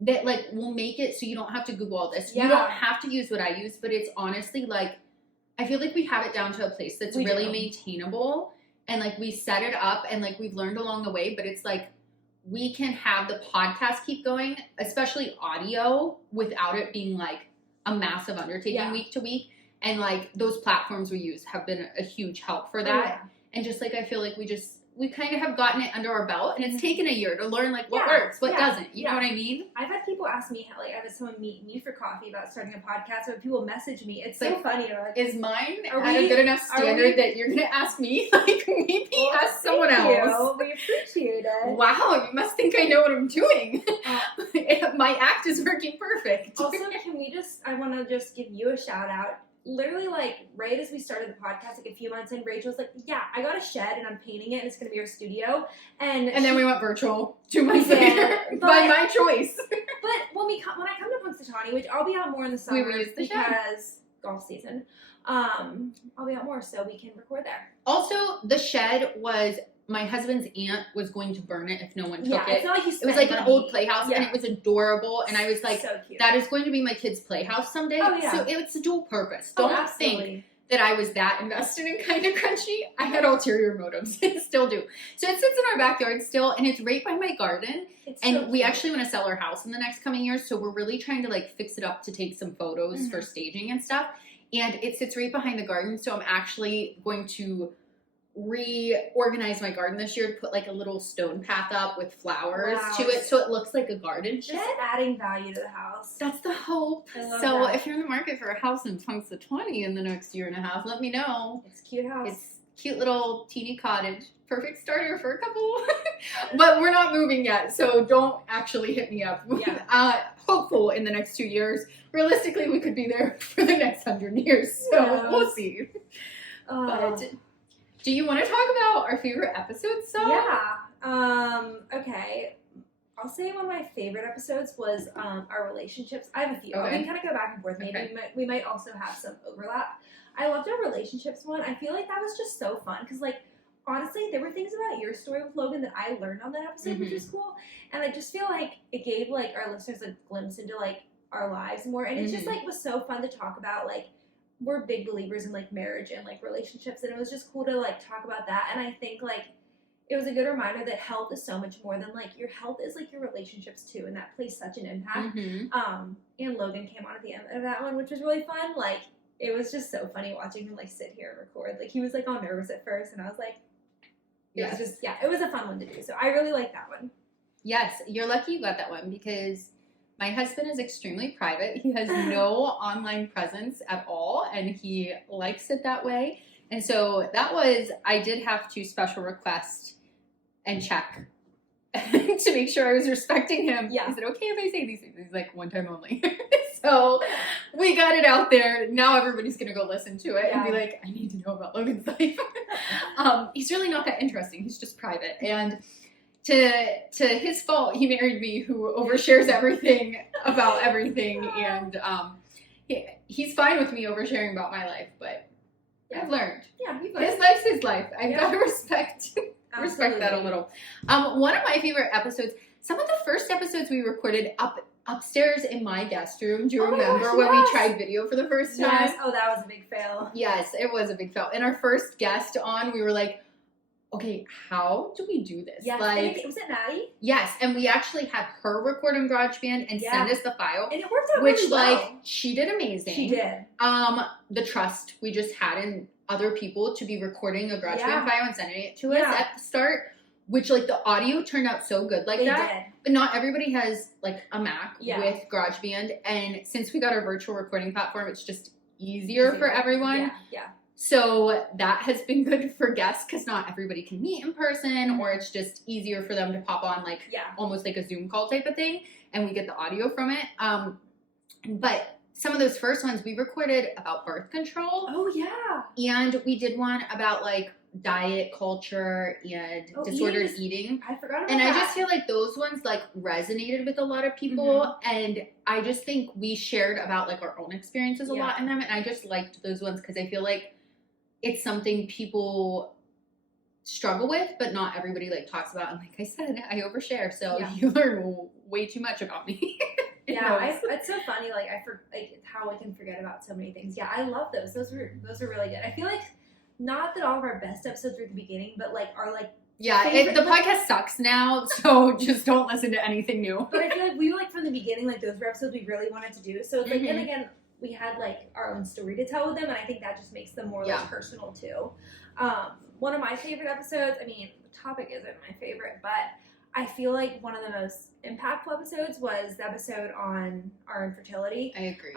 that, like we'll make it so you don't have to Google all this. You don't have to use what I use, but it's honestly like I feel like we have it down to a place that's really maintainable, and like we set it up, and like we've learned along the way, but it's like we can have the podcast keep going, especially audio, without it being like a massive undertaking week to week. And like those platforms we use have been a huge help for that. And just like I feel like we kind of have gotten it under our belt, and it's taken a year to learn like what works, what doesn't. You know what I mean? I've had people ask me, like, I've had someone meet me for coffee about starting a podcast. So when people message me, it's so funny. Like, is mine at a good enough standard that you're gonna ask me? Like maybe ask someone else. We appreciate it. Wow, you must think I know what I'm doing. My act is working perfect. Also, I want to just give you a shout out. Literally, like, right as we started the podcast, like, a few months in, Rachel's like, yeah, I got a shed, and I'm painting it, and it's going to be our studio. And then we went virtual 2 months later by my choice. But when I come to Punxsutawney, which I'll be out more in the summer because golf season, I'll be out more, so we can record there. Also, the shed was... my husband's aunt was going to burn it if no one took it. It's not like it was like an old playhouse, and it was adorable. And I was like, so cute. that is going to be my kid's playhouse someday. Oh, yeah. So it's a dual purpose. Don't think that I was that invested in Kinda Krunchy. I had ulterior motives. I still do. So it sits in our backyard still, and it's right by my garden. We actually want to sell our house in the next coming years. So we're really trying to like fix it up to take some photos for staging and stuff. And it sits right behind the garden. So I'm actually going to reorganize my garden this year to put like a little stone path up with flowers to it, so it looks like a garden shed. Just adding value to the house. That's the hope. So if you're in the market for a house in Punxsutawney in the next year and a half, let me know. It's a cute house. It's cute little teeny cottage. Perfect starter for a couple. But we're not moving yet, so don't actually hit me up. Hopeful in the next 2 years. Realistically, we could be there for the next 100 years. So we'll see. But do you want to talk about our favorite episodes, so? Yeah. Okay. I'll say one of my favorite episodes was our relationships. I have a few. Okay. We can kind of go back and forth. Maybe we might also have some overlap. I loved our relationships one. I feel like that was just so fun because, like, honestly, there were things about your story with Logan that I learned on that episode, which was cool. And I just feel like it gave, like, our listeners a glimpse into, like, our lives more. And it just, like, was so fun to talk about, like, we're big believers in like marriage and like relationships, and it was just cool to like talk about that. And I think like it was a good reminder that health is so much more than like your health is like your relationships too, and that plays such an impact. And Logan came on at the end of that one, which was really fun. Like it was just so funny watching him like sit here and record. Like he was like all nervous at first, and I was like, it was a fun one to do. So I really like that one. Yes, you're lucky you got that one because my husband is extremely private. He has no online presence at all, and he likes it that way. And so I did have to special request and check to make sure I was respecting him. Yeah. Is it okay if I say these things? He's like, one time only. So we got it out there. Now everybody's going to go listen to it and be like, I need to know about Logan's life. He's really not that interesting. He's just private. And to his fault, he married me, who overshares everything about everything, and he's fine with me oversharing about my life, but I've learned. Yeah, his life's his life. I've got to respect that a little. One of my favorite episodes, some of the first episodes we recorded upstairs in my guest room. Do you remember when we tried video for the first time? Yes. Oh, that was a big fail. Yes, it was a big fail. And our first guest on, we were like, okay, how do we do this? Yes, like, was it Maddie? Yes, and we actually had her record on GarageBand and send us the file. And it worked out really well. She did amazing. She did. The trust we just had in other people to be recording a GarageBand file and sending it to us at the start, which like the audio turned out so good like that. But not everybody has like a Mac with GarageBand, and since we got our virtual recording platform, it's just easier for everyone. So that has been good for guests because not everybody can meet in person, or it's just easier for them to pop on like almost like a Zoom call type of thing, and we get the audio from it. But some of those first ones we recorded about birth control. Oh yeah. And we did one about like diet culture and disordered eating. I forgot about and that. I just feel like those ones like resonated with a lot of people, and I just think we shared about like our own experiences a lot in them, and I just liked those ones because I feel like it's something people struggle with, but not everybody like talks about. And like I said, I overshare, so you learn way too much about me. It's so funny, like how I can forget about so many things. Yeah, I love those. Those were really good. I feel like not that all of our best episodes were at the beginning, but like are like the podcast sucks now, so just don't listen to anything new. But I feel like we were like from the beginning, like those were episodes we really wanted to do. So it's like, and again, we had like our own story to tell with them, and I think that just makes them more like personal too. One of my favorite episodes, I mean, the topic isn't my favorite, but I feel like one of the most impactful episodes was the episode on our infertility. I agree.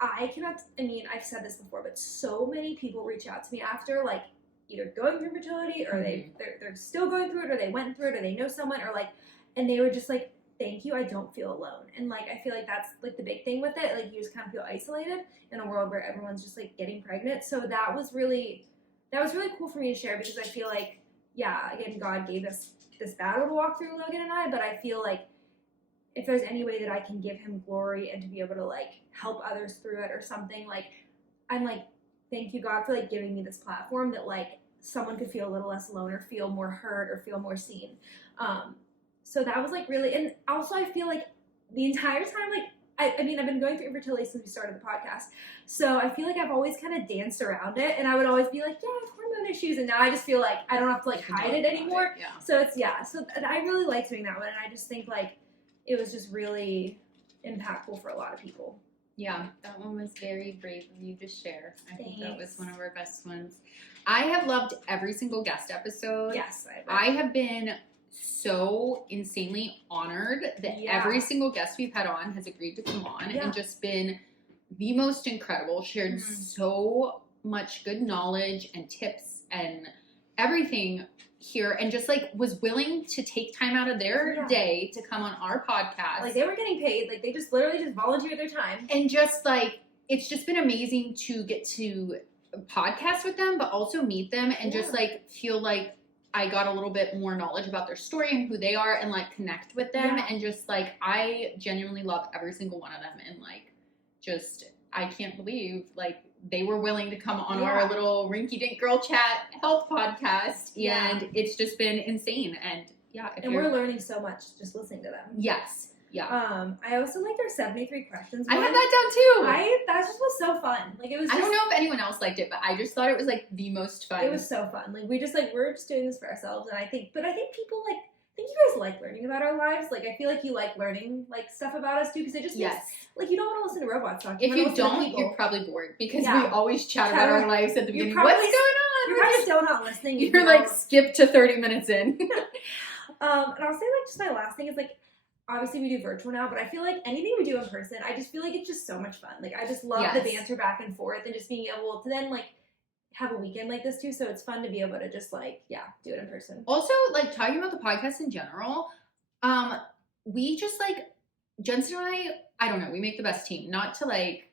I've said this before, but so many people reach out to me after, like, either going through fertility, or they're still going through it, or they went through it, or they know someone, or like, and they were just like, thank you, I don't feel alone. And like, I feel like that's like the big thing with it. Like, you just kind of feel isolated in a world where everyone's just like getting pregnant. So that was really cool for me to share, because I feel like, again, God gave us this battle to walk through, Logan and I, but I feel like if there's any way that I can give him glory and to be able to like help others through it or something, like, I'm like, thank you, God, for like giving me this platform that like someone could feel a little less alone, or feel more heard, or feel more seen. So that was like really, and also I feel like the entire time, like, I mean, I've been going through infertility since we started the podcast, so I feel like I've always kind of danced around it, and I would always be like, I have hormone issues, and now I just feel like I don't have to like hide it anymore. So it's, so I really like doing that one, and I just think like it was just really impactful for a lot of people. Yeah, that one was very brave of you to share. I think that was one of our best ones. I have loved every single guest episode. Yes, I have been so insanely honored that every single guest we've had on has agreed to come on and just been the most incredible, shared so much good knowledge and tips and everything here, and just like was willing to take time out of their day to come on our podcast. Like, they were getting paid, like they just literally just volunteered their time, and just like it's just been amazing to get to podcast with them, but also meet them and just like feel like I got a little bit more knowledge about their story and who they are, and like connect with them, and just like I genuinely love every single one of them, and like just I can't believe like they were willing to come on our little Rinky Dink Girl Chat health podcast, and it's just been insane. And and we're learning so much just listening to them. Yes. Yeah. I also like their 73 questions one. I had that down too. That just was so fun. Like, it was just, I don't know if anyone else liked it, but I just thought it was like the most fun. It was so fun. Like, we're just doing this for ourselves, and I think people like, I think you guys like learning about our lives. Like, I feel like you like learning like stuff about us too, because it just makes, like, you don't want to listen to robots talk. If you don't, you're probably bored, because we always chat about our lives at the beginning. What's going on? You're probably still not listening. You're like skip to 30 minutes in. And I'll say like just my last thing is like, obviously we do virtual now, but I feel like anything we do in person, I just feel like it's just so much fun. Like, I just love the banter back and forth, and just being able to then like have a weekend like this too. So it's fun to be able to just like, do it in person. Also, like, talking about the podcast in general, we just like, Jensen and I don't know, we make the best team. Not to like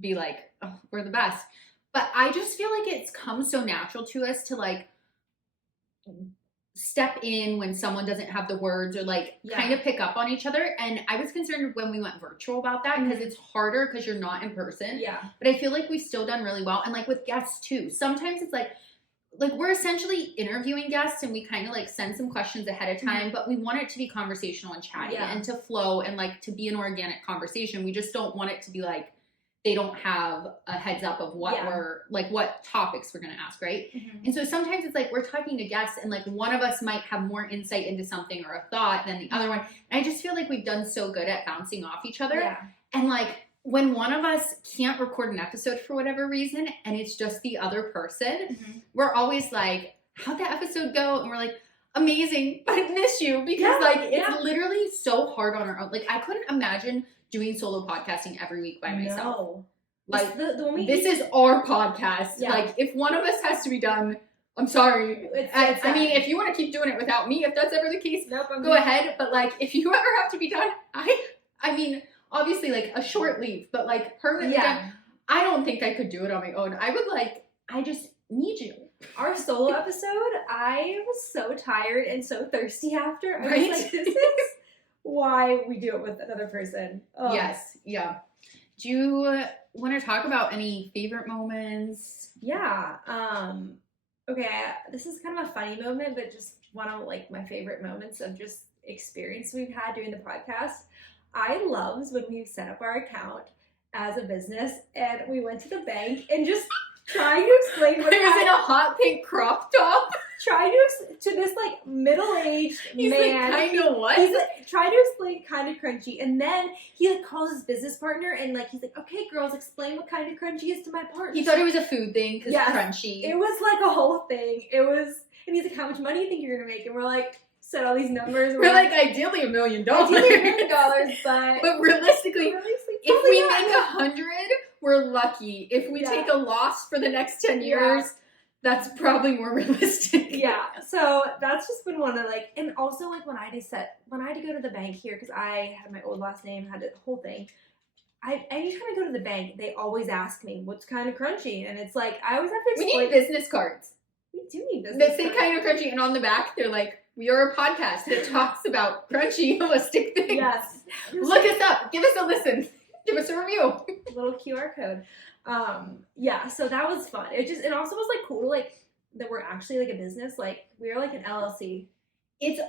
be like, oh, we're the best, but I just feel like it's come so natural to us to like step in when someone doesn't have the words, or like kind of pick up on each other. And I was concerned when we went virtual about that, because it's harder because you're not in person. But I feel like we've still done really well. And like with guests too, sometimes it's like we're essentially interviewing guests, and we kind of like send some questions ahead of time, but we want it to be conversational and chatty and to flow, and like to be an organic conversation. We just don't want it to be like they don't have a heads up of what we're like, what topics we're going to ask, right? And so sometimes it's like we're talking to guests, and like one of us might have more insight into something or a thought than the other one. And I just feel like we've done so good at bouncing off each other. And like when one of us can't record an episode for whatever reason and it's just the other person, we're always like, how'd that episode go? And we're like, amazing, but I miss you because it's literally so hard on our own. Like, I couldn't imagine doing solo podcasting every week by myself. No. Like, this is our podcast. Yeah. Like, if one of us has to be done, I'm sorry. I mean, if you want to keep doing it without me, if that's ever the case, go ahead. But like, if you ever have to be done, I mean, obviously like a short leave, but like permanently done, I don't think I could do it on my own. I just need you. Our solo episode, I was so tired and so thirsty after. I was like, this is why we do it with another person. Oh. Yes. Yeah. Do you want to talk about any favorite moments? Yeah. Okay, this is kind of a funny moment, but just one of like my favorite moments of just experience we've had doing the podcast. I loved when we set up our account as a business and we went to the bank and just trying to explain what I was in a hot pink crop top. Trying to this like middle-aged he's man. Like, kinda what? He's like trying to explain Kinda Krunchy, and then he like calls his business partner and like he's like, okay, girls, explain what Kinda Krunchy is to my partner. He thought it was a food thing because crunchy. It was like a whole thing. It was, and he's like, how much money do you think you're gonna make? And we're like, said all these numbers. We're like, ideally $1 million. Ideally $1 million, but realistically, if we make 100, we're lucky. If we take a loss for the next 10 years. That's probably more realistic. Yeah. So that's just been one of like, and also like when I had to go to the bank here, because I had my old last name, had the whole thing. Anytime I go to the bank, they always ask me, what's Kinda Krunchy? And it's like, I always have to explain. We need business cards. We do need business cards. They say Kinda Krunchy, and on the back, they're like, we are a podcast that talks about crunchy, holistic things. Yes. Look us up. Give us a listen. Give us a review. Little QR code. So that was fun. It also was like cool, like that we're actually like a business. Like we're like an LLC. It's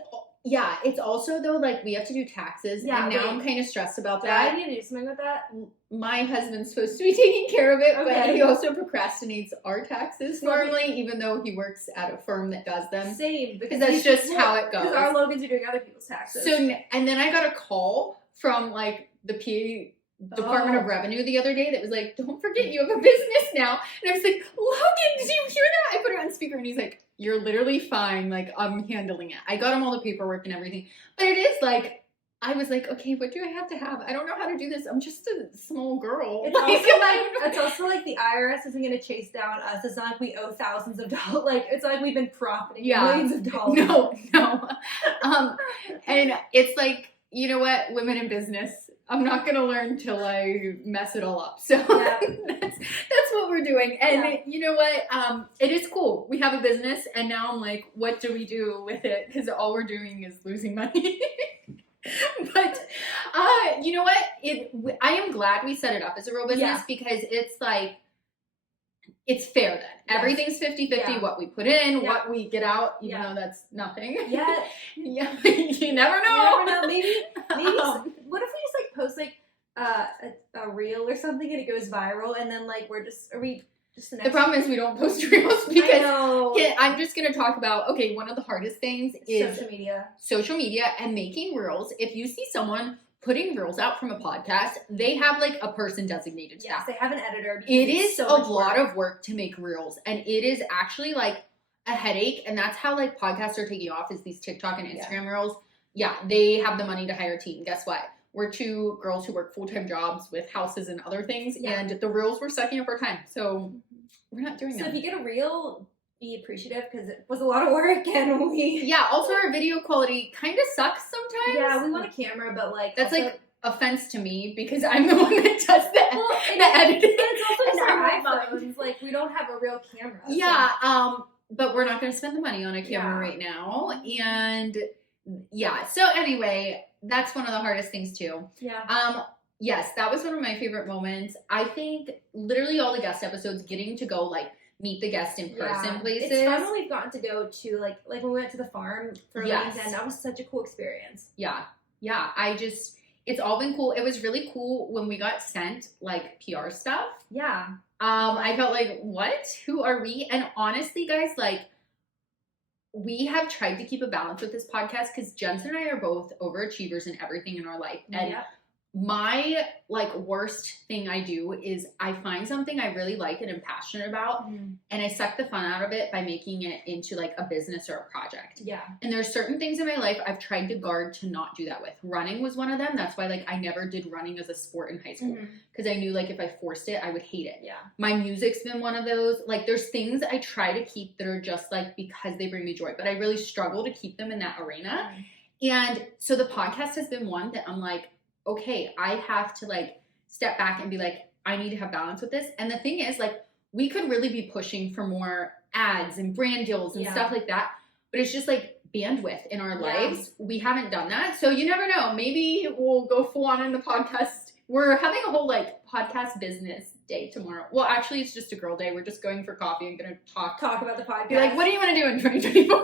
also though like we have to do taxes, and now I'm kind of stressed about that. I need to do something with that. My husband's supposed to be taking care of it, but he also procrastinates our taxes normally, even though he works at a firm that does them. Same, because that's just how it goes. Because our Logans are doing other people's taxes. So and then I got a call from like the PA Department of Revenue the other day that was like, don't forget you have a business now. And I was like, Logan, did you hear that? I put it on speaker and he's like, you're literally fine. Like, I'm handling it. I got him all the paperwork and everything. But it is like, I was like, okay, what do I have to have? I don't know how to do this. I'm just a small girl. It's also like the IRS isn't going to chase down us. It's not like we owe thousands of dollars. Like, it's not like we've been profiting millions of dollars. No. And it's like, you know what? Women in business. I'm not going to learn till I mess it all up. So that's what we're doing. And you know what? It is cool. We have a business and now I'm like, what do we do with it? Because all we're doing is losing money. But you know what? I am glad we set it up as a real business because it's like, it's fair then. Yes. Everything's 50-50. What we put in, what we get out, even though that's nothing. Yeah. You never know. Maybe what if we just like post like a reel or something and it goes viral and then like the problem is we don't post reels because I'm just going to talk about, one of the hardest things is social media and making reels. If you see someone putting reels out from a podcast, they have like a person designated to that. Yes, they have an editor. It is a lot of work to make reels, and it is actually like a headache, and that's how like podcasts are taking off is these TikTok and Instagram reels. Yeah, they have the money to hire a team. Guess what? We're two girls who work full-time jobs with houses and other things, and the reels were sucking up our time, so we're not doing that. So if you get a reel, be appreciative because it was a lot of work and also our video quality kind of sucks sometimes. Yeah, we want a camera, but like that's also, like offense to me because I'm the one that does the editing. But it's also just our iPhones. Like we don't have a real camera. Yeah, so. But we're not going to spend the money on a camera right now, and so anyway, that's one of the hardest things too. Yeah. Yes, that was one of my favorite moments. I think literally all the guest episodes, getting to go like meet the guest in person places. It's fun when we've gotten to go to like when we went to the farm for LinkedIn. That was such a cool experience. Yeah. It's all been cool. It was really cool when we got sent like PR stuff. Yeah. I felt like, what? Who are we? And honestly, guys, like we have tried to keep a balance with this podcast because Jensen and I are both overachievers in everything in our life. And my like worst thing I do is I find something I really like and am passionate about, and I suck the fun out of it by making it into like a business or a project. Yeah. And there's certain things in my life I've tried to guard to not do that with. Running was one of them. That's why like I never did running as a sport in high school, because I knew like if I forced it, I would hate it. Yeah. My music's been one of those. Like there's things I try to keep that are just like because they bring me joy, but I really struggle to keep them in that arena. And so the podcast has been one that I'm like, okay, I have to like step back and be like, I need to have balance with this. And the thing is, like, we could really be pushing for more ads and brand deals and stuff like that, but it's just like bandwidth in our lives. We haven't done that. So you never know. Maybe we'll go full on in the podcast. We're having a whole like podcast business day tomorrow. Well, actually, it's just a girl day. We're just going for coffee and going to talk about the podcast. Be like, what do you want to do in 2024?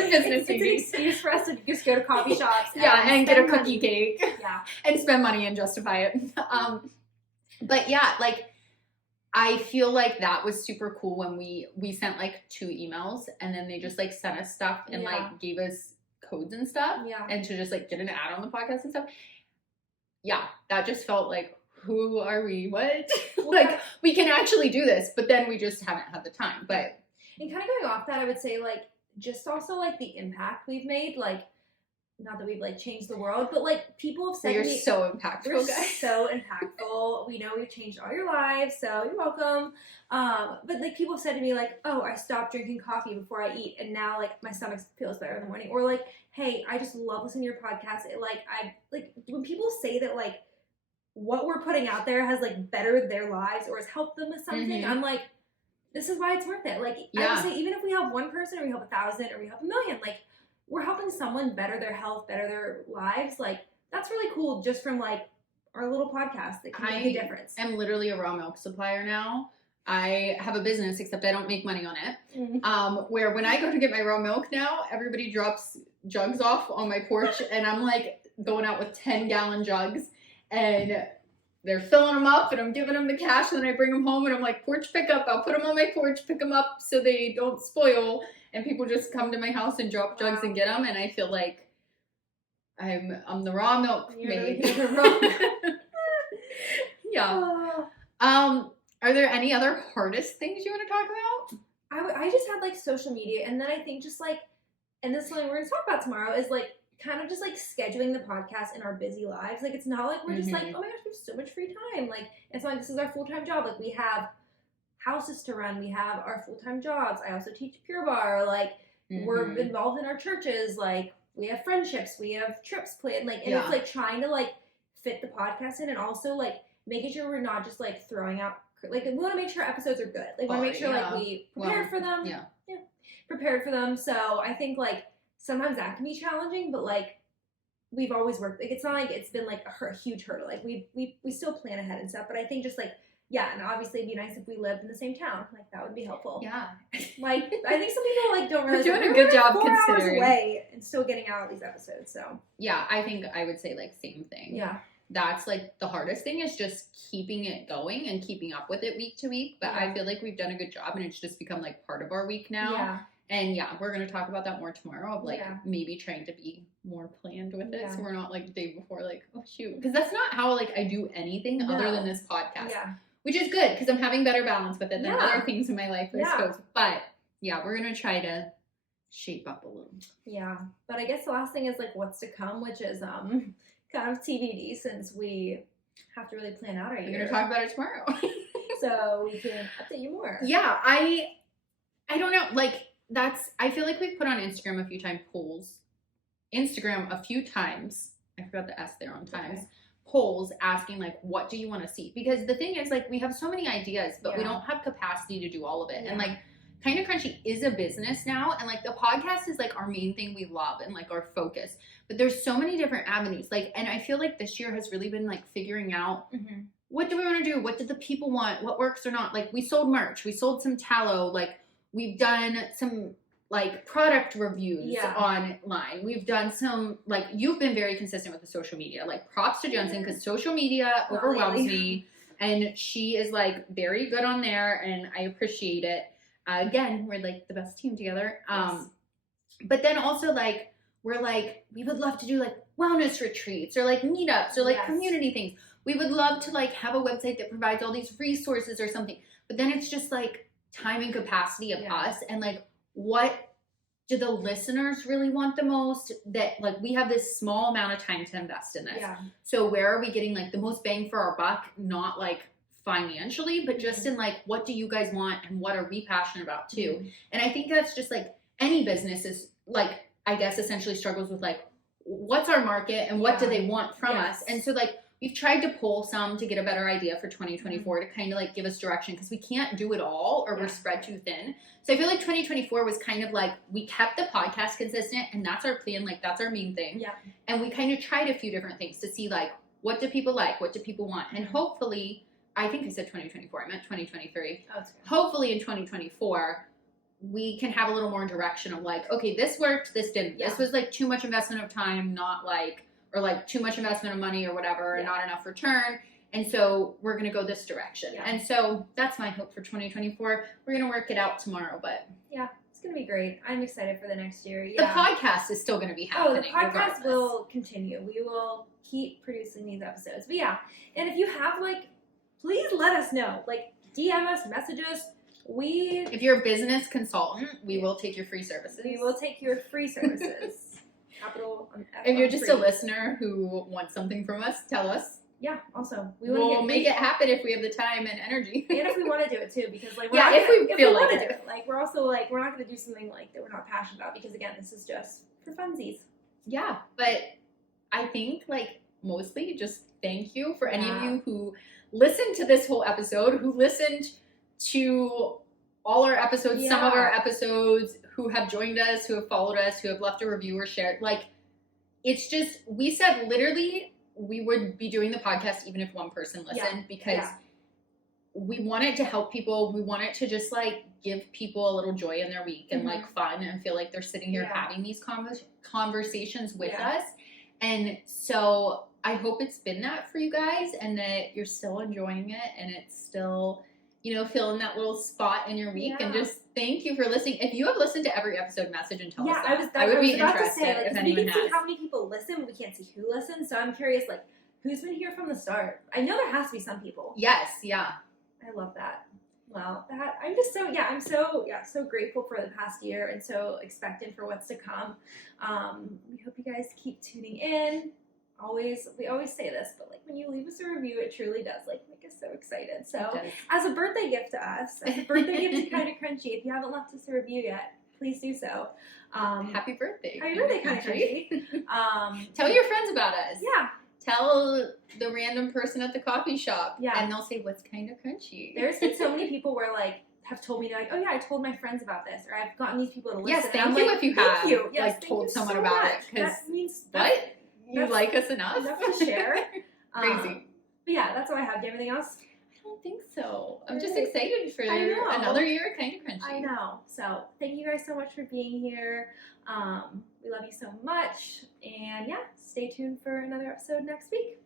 It's an excuse for us to just go to coffee shops. And get a cookie cake. Yeah. And spend money and justify it. But yeah, like, I feel like that was super cool when we sent like 2 emails and then they just like sent us stuff and like gave us codes and stuff. Yeah. And to just like get an ad on the podcast and stuff. Yeah, that just felt like, who are we? What? Like, we can actually do this, but then we just haven't had the time. But and kind of going off that, I would say like just also like the impact we've made, like not that we've like changed the world, but like people have said you're so impactful, we're guys. So impactful. We know we've changed all your lives, so you're welcome. But like people have said to me like, oh, I stopped drinking coffee before I eat, and now like my stomach feels better in the morning. Or like, hey, I just love listening to your podcast. It like I like when people say that like what we're putting out there has like bettered their lives or has helped them with something, I'm like, this is why it's worth it. Like I would say, even if we help one person or we help 1,000 or we help 1,000,000, like we're helping someone better their health, better their lives. Like that's really cool just from like our little podcast that can make a difference. I'm literally a raw milk supplier now. I have a business, except I don't make money on it. Where when I go to get my raw milk now, everybody drops jugs off on my porch and I'm like going out with 10-gallon jugs and they're filling them up and I'm giving them the cash and then I bring them home and I'm like, porch pickup. I'll put them on my porch, pick them up so they don't spoil. And people just come to my house and drop jugs and get them. And I feel like I'm the raw milk maid. Yeah. Are there any other hardest things you want to talk about? I just had like social media, and then I think just like, and this is something we're going to talk about tomorrow, is like kind of just like scheduling the podcast in our busy lives. Like it's not like we're just like, oh my gosh, we have so much free time. Like it's not like this is our full-time job. Like we have houses to run, we have our full-time jobs. I also teach Pure Bar. Like we're involved in our churches. Like we have friendships, we have trips planned. Like and it's like trying to like fit the podcast in, and also like making sure we're not just like throwing out. Like we want to make sure our episodes are good. Like we want to make sure like we prepared for them. Prepared for them. So I think like sometimes that can be challenging, but like we've always worked. Like it's not like it's been like a huge hurdle. Like we still plan ahead and stuff. But I think just like and obviously it'd be nice if we lived in the same town. Like that would be helpful. Yeah. Like I think some people like don't realize we're doing a good job 4 considering. hours away and still getting out of these episodes. So yeah, I think I would say like same thing. Yeah. That's like the hardest thing is just keeping it going and keeping up with it week to week. But I feel like we've done a good job and it's just become like part of our week now. Yeah. And we're going to talk about that more tomorrow of like maybe trying to be more planned with it. So we're not like the day before like, oh shoot. Because that's not how like I do anything other than this podcast. Yeah. Which is good because I'm having better balance with it than other things in my life, I suppose. But we're going to try to shape up a little. Yeah. But I guess the last thing is like what's to come, which is kind of TBD since we have to really plan out our year. We're going to talk about it tomorrow. So we can update you more. Yeah, I don't know. Like, I feel like we've put on Instagram a few times polls. Instagram a few times. I forgot the S there on times. Okay. Polls asking, like, what do you want to see? Because the thing is, like, we have so many ideas, but we don't have capacity to do all of it. And, like, Kinda Krunchy is a business now, and like the podcast is like our main thing we love and like our focus. But there's so many different avenues. Like, and I feel like this year has really been like figuring out what do we want to do? What did the people want? What works or not? Like we sold merch, we sold some tallow, like we've done some like product reviews online. We've done some like you've been very consistent with the social media. Like props to Jensen because social media overwhelms me, and she is like very good on there, and I appreciate it. Again, we're like the best team together. But then also like we're like, we would love to do like wellness retreats or like meetups or like community things. We would love to like have a website that provides all these resources or something. But then it's just like time and capacity of us, and like, what do the listeners really want the most? That like, we have this small amount of time to invest in this. Yeah. So where are we getting like the most bang for our buck? Not like financially, but just in like, what do you guys want and what are we passionate about too? And I think that's just like any business is like, I guess essentially struggles with like, what's our market and what do they want from us? And so like, we've tried to poll some to get a better idea for 2024 to kind of like give us direction, because we can't do it all or we're spread too thin. So I feel like 2024 was kind of like, we kept the podcast consistent and that's our plan. Like that's our main thing. Yeah. And we kind of tried a few different things to see like, what do people like? What do people want? And hopefully, I think I said 2024, I meant 2023. Oh, hopefully in 2024, we can have a little more direction of like, okay, this worked, this didn't. This was like too much investment of time, not like, or like too much investment of money or whatever, and not enough return. And so we're going to go this direction. Yeah. And so that's my hope for 2024. We're going to work it out tomorrow, but yeah, it's going to be great. I'm excited for the next year. The podcast is still going to be happening. Oh, the podcast will continue. We will keep producing these episodes. But yeah, and if you have like, please let us know. Like, DM us, message us. If you're a business consultant, we will take your free services. We will take your free services. Capital. If you're just a listener who wants something from us, tell us. Yeah, also. We'll make it happen if we have the time and energy. And if we want to do it too, because like, if we feel like it. Like, we're also like, we're not going to do something like that we're not passionate about, because again, this is just for funsies. Yeah, but I think like mostly just thank you for any of you who listened to this whole episode, who listened to all our episodes, some of our episodes, who have joined us, who have followed us, who have left a review or shared. Like, it's just, we said literally we would be doing the podcast even if one person listened, because we want it to help people. We want it to just like give people a little joy in their week and like fun and feel like they're sitting here having these conversations with us. And so I hope it's been that for you guys, and that you're still enjoying it, and it's still, you know, filling that little spot in your week. And just thank you for listening. If you have listened to every episode, message and tell us that. I would be interested if anyone has. We can see how many people listen, but we can't see who listens. So I'm curious, like, who's been here from the start? I know there has to be some people. Yes, yeah. I love that. Well, I'm just so, so grateful for the past year and so expectant for what's to come. We hope you guys keep tuning in. We always say this, but like when you leave us a review, it truly does like make us so excited. So as a birthday gift to us, as a birthday gift to Kinda Krunchy, if you haven't left us a review yet, please do so. Happy birthday. Happy birthday, Kinda Krunchy. Tell your friends about us. Yeah. Tell the random person at the coffee shop. Yeah. And they'll say, what's Kinda Krunchy? There's been so many people where like have told me, they're like, oh yeah, I told my friends about this, or I've gotten these people to listen. Yes, thank you if you have like told someone about it. That means what? You like us enough to share. Crazy. But yeah, that's all I have. Do you have anything else? I don't think so. I'm just excited for another year of Kinda Krunchy. I know. So thank you guys so much for being here. We love you so much. And yeah, stay tuned for another episode next week.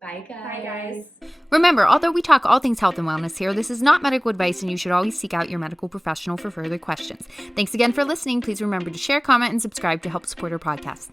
Bye, guys. Bye, guys. Remember, although we talk all things health and wellness here, this is not medical advice, and you should always seek out your medical professional for further questions. Thanks again for listening. Please remember to share, comment, and subscribe to help support our podcast.